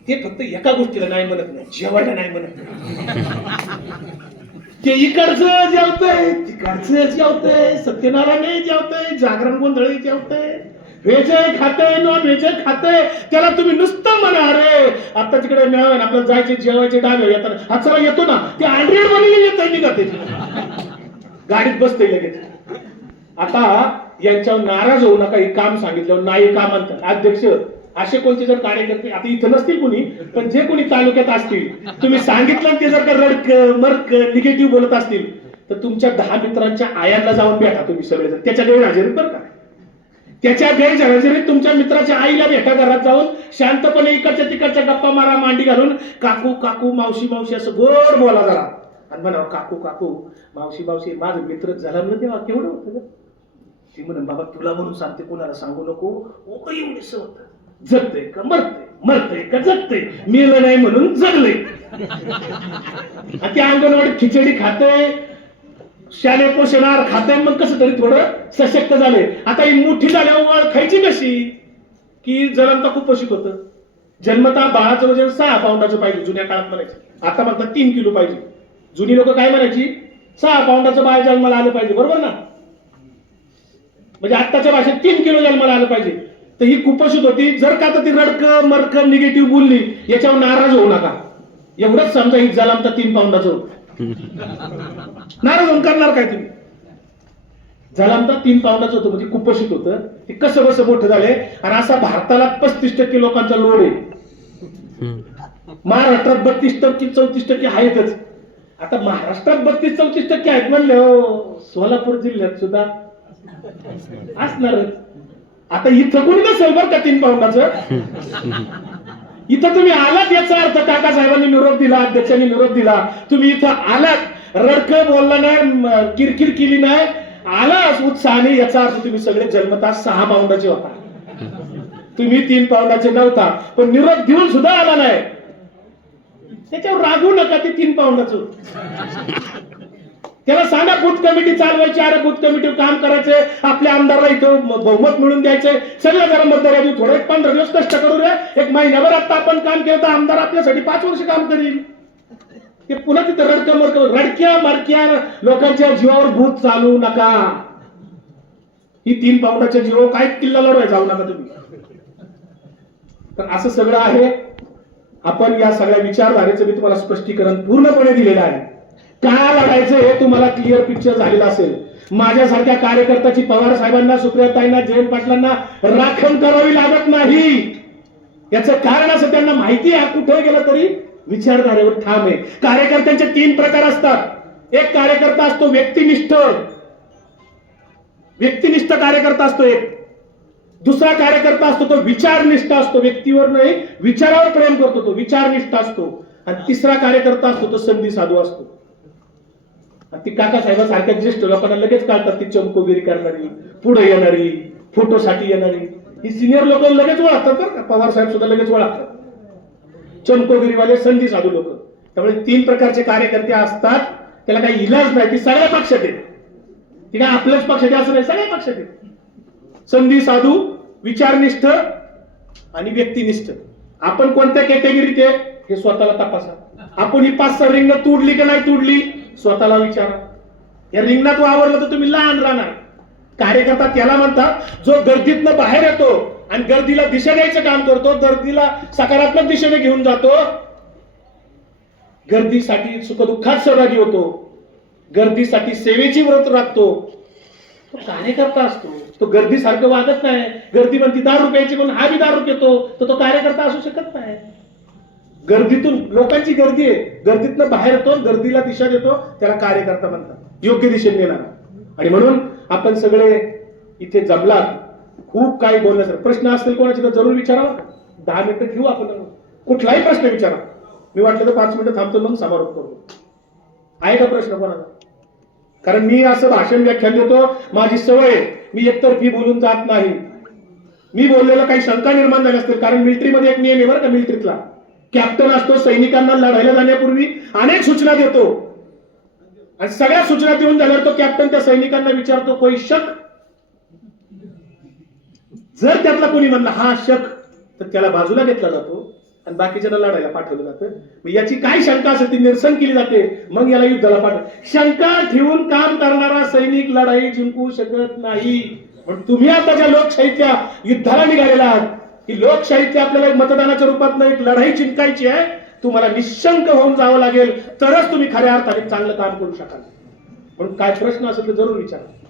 ते फक्त एका गोष्टीला नाही म्हणत नाही, जेवायला नाही म्हणत. ते इकडचं जेवतंय, तिकडचं जेवतंय, सत्यनारायण जेवतंय, जागरण गोंधळ जेवतंय, व्हेज खातंय, नॉन व्हेज खातंय. त्याला तुम्ही नुसतं म्हणा, अरे आता तिकडे मिळावं ना, आपल्याला जायचे जेवायचे डावे येतात, हा चला येतो ना, ते 100 बनले येत निघते, गाडीत बसते लगेच. आता यांच्यावर नाराज होऊ नका. हे काम सांगितलं नाही काम म्हणतात. अध्यक्ष, असे कोणते जर कार्यकर्ते आता इथं नसतील कुणी, पण जे कोणी तालुक्यात असतील, तुम्ही सांगितलं ते जर का रडक मरक निगेटिव्ह बोलत असतील, तर तुमच्या 10 मित्रांच्या आयांना जाऊन भेटा तुम्ही सगळेजण. त्याच्या गैरहजेरीत बरं का, त्याच्या गैरहजेरीत तुमच्या मित्राच्या आईला भेटा. घरात जाऊन शांतपणे इकडच्या तिकडच्या गप्पा मारा, मांडी घालून काकू काकू मावशी मावशी असं गोड बोला जरा, आणि म्हणा काकू काकू मावशी मावशी माझं मित्र झाला म्हणून तेव्हा केवढं होतं. ती म्हणून बाबा तुला म्हणून सांगते, कोणाला सांगू नको, एवढंच होतं, जगतंय का मरतंय मरतय का जगतय, मेलं नाही म्हणून जगलंय. आणि ते अंगणवाडीत खिचडी खाते, शालेय पोषण आहार खाते, मग कसं तरी थोडं सशक्त झाले. आता ही मोठी झाल्यावर ओळखायची कशी की जन्मता खूप कुपोषित होतं. जन्मता बाळाचं वजन 6 पाऊंडाचं पाहिजे, जुन्या काळात म्हणायचे. आता म्हणतात 3 किलो पाहिजे. जुनी लोक काय म्हणायची, 6 पाऊंडाचं बाळ जन्माला आलं पाहिजे, बरोबर ना. म्हणजे आत्ताच्या भाषेत 3 किलो जन्माला आलं पाहिजे. तर ही कुपोषित होती. जर का ती रडकं मरकं निगेटिव्ह बोलली, याच्यावर नाराज होऊ नका. एवढंच समजा ही जन्मता 3 पाऊंडाचं होतं. नाराज होऊन करणार काय तुम्ही. जन्मता 3 पाऊंडाचं होतं म्हणजे कुपोषित होतं. ते कसं कसं मोठं झालंय. आणि असा भारताला 35% लोकांचा लोड आहे. महाराष्ट्रात 32% 34% आहेतच. आता महाराष्ट्रात 32-34% आहेत म्हणले, सोलापूर जिल्ह्यात सुद्धा असणार. आता इथं कोणी नसेल बरं का 3 पाऊंडाचं. इथं तुम्ही आलात याचा अर्थ काका साहेबांनी निरोप दिला, अध्यक्षांनी निरोप दिला, तुम्ही इथं आलात, रडकं बोलला नाही, किरकिर केली नाही, आलाच उत्साहाने, याचा अर्थ तुम्ही सगळे जन्मता 6 पाऊंडाचे होता. तुम्ही 3 पाऊंडाचे नव्हता. पण निरोप देऊन सुद्धा आला नाही, त्याच्यावर रागवू नका. ते 3 पाऊंडाचं. त्याला सांगा बूथ कमिटी चालवायची, अरे बूथ कमिटीवर काम करायचंय, आपल्या आमदारला इथं बहुमत मिळून द्यायचंय, सगळ्या जरा मतदार देऊ, थोडं 15 दिवस कष्ट करू रे, 1 महिनाभर आता आपण काम केलं तर आमदार आपल्यासाठी 5 वर्ष काम करील. ते पुन्हा तिथं रडक्या मारक्या लोकांच्या जीवावर भूत चालू नका. ही 3 पाऊंडाच्या जीवावर काय किल्ला लढवाय जाऊ नका तुम्ही. तर असं सगळं आहे. आपण या सगळ्या विचारधारेचं मी तुम्हाला स्पष्टीकरण पूर्णपणे दिलेलं आहे. का लढायचं हे तुम्हाला क्लिअर पिक्चर झालेलं असेल. माझ्यासारख्या कार्यकर्त्याची पवार साहेबांना, सुप्रियाताईंना, जयंत पाटलांना राखण करावी लागत नाही. याचं कारण असं त्यांना माहिती आहे, कुठे गेलं तरी विचारधारेवर ठाम आहे. कार्यकर्त्यांचे 3 प्रकार असतात. एक कार्यकर्ता असतो व्यक्तिनिष्ठ, व्यक्तिनिष्ठ कार्यकर्ता असतो एक. दुसरा कार्यकर्ता असतो तो विचारनिष्ठ असतो, व्यक्तीवर नाही विचारावर प्रेम करतो, तो विचारनिष्ठ असतो. आणि तिसरा कार्यकर्ता असतो तो संधी साधू असतो. ती काका साहेबांसारख्या ज्येष्ठ लोकांना लगेच कळतात, ती चमकोगिरी करणारी, पुढे येणारी, फोटोसाठी येणारी, ही सिनियर लोक लगेच ओळखतात बरं का. पवार साहेब सुद्धा लगेच ओळखतात. चमकोगिरीवाले, संधी साधू लोक. त्यामुळे 3 प्रकारचे कार्यकर्ते असतात. त्याला काही इलाज नाही. ती सगळ्या पक्षात आहेत. ती काय आपल्याच पक्षात असं नाही, सगळ्या पक्षात आहेत. संधी साधू, विचारनिष्ठ आणि व्यक्तिनिष्ठ. आपण कोणत्या कॅटेगरीत आहे हे स्वतःला तपासा. आपण ही 5-6 रिंग तोडली की नाही तोडली स्वतःला विचारा. या रिंगणात वावरलं तर तुम्ही लहान राहणार. कार्यकर्ता त्याला म्हणतात जो गर्दीतनं बाहेर येतो आणि गर्दीला दिशा द्यायचं काम करतो, गर्दीला सकारात्मक दिशेने घेऊन जातो, गर्दीसाठी सुखदुःखात सहभागी होतो, गर्दीसाठी सेवेची व्रत राखतो, तो कार्यकर्ता असतो. तो गर्दीसारखं वागत नाही. गर्दी म्हणती 10 रुपयाची म्हणून हा बी 10 रुपये येतो, तर तो कार्यकर्ता असू शकत नाही. गर्दीतून, लोकांची गर्दी आहे, गर्दीतनं बाहेर येतो, गर्दीला दिशा देतो, त्याला कार्यकर्ता म्हणतात, योग्य दिशेने नेणार. आणि म्हणून आपण सगळे इथे जमलात. खूप काही बोलण्यासारखं प्रश्न असतील कोणाचे तर जरूर विचारावा. 10 मिनिटं घेऊ आपण, कुठलाही प्रश्न विचारा. मी वाटलं तर 5 मिनिटं थांबतो, मग समारोप करतो. आहे का प्रश्न कोणाचा? कारण मी असं भाषण व्याख्यान देतो, माझी सवय, मी एकतर्फी बोलून जात नाही. मी बोललेलं काही शंका निर्माण झाल्या असतील. कारण मिलिटरीमध्ये एक नियम आहे बरं का, मिलिटरीतला कॅप्टन असतो, सैनिकांना लढायला जाण्यापूर्वी अनेक सूचना देतो आणि सगळ्या सूचना देऊन झाल्यावर तो कॅप्टन त्या सैनिकांना विचारतो, कोई शक? जर त्यातला कोणी म्हणला हा शक, तर त्याला बाजूला घेतला जातो आणि बाकीच्यांना लढायला पाठवलं जातं. याची काय शंका असेल ती निरसन केली जाते, मग याला युद्धाला पाठव. शंका ठेवून काम करणारा सैनिक लढाई जिंकू शकत नाही. पण तुम्ही आता ज्या लोकशाहीच्या युद्धाला निघालेला आहात, की लोकशाहीच्या आपल्याला एक मतदानाच्या रूपात एक लढाई जिंकायची आहे, तुम्हाला निशंक होऊन जावं लागेल, तरच तुम्ही खऱ्या अर्थाने चांगलं काम करू शकाल. म्हणून काय प्रश्न असेल तर जरूर विचारा.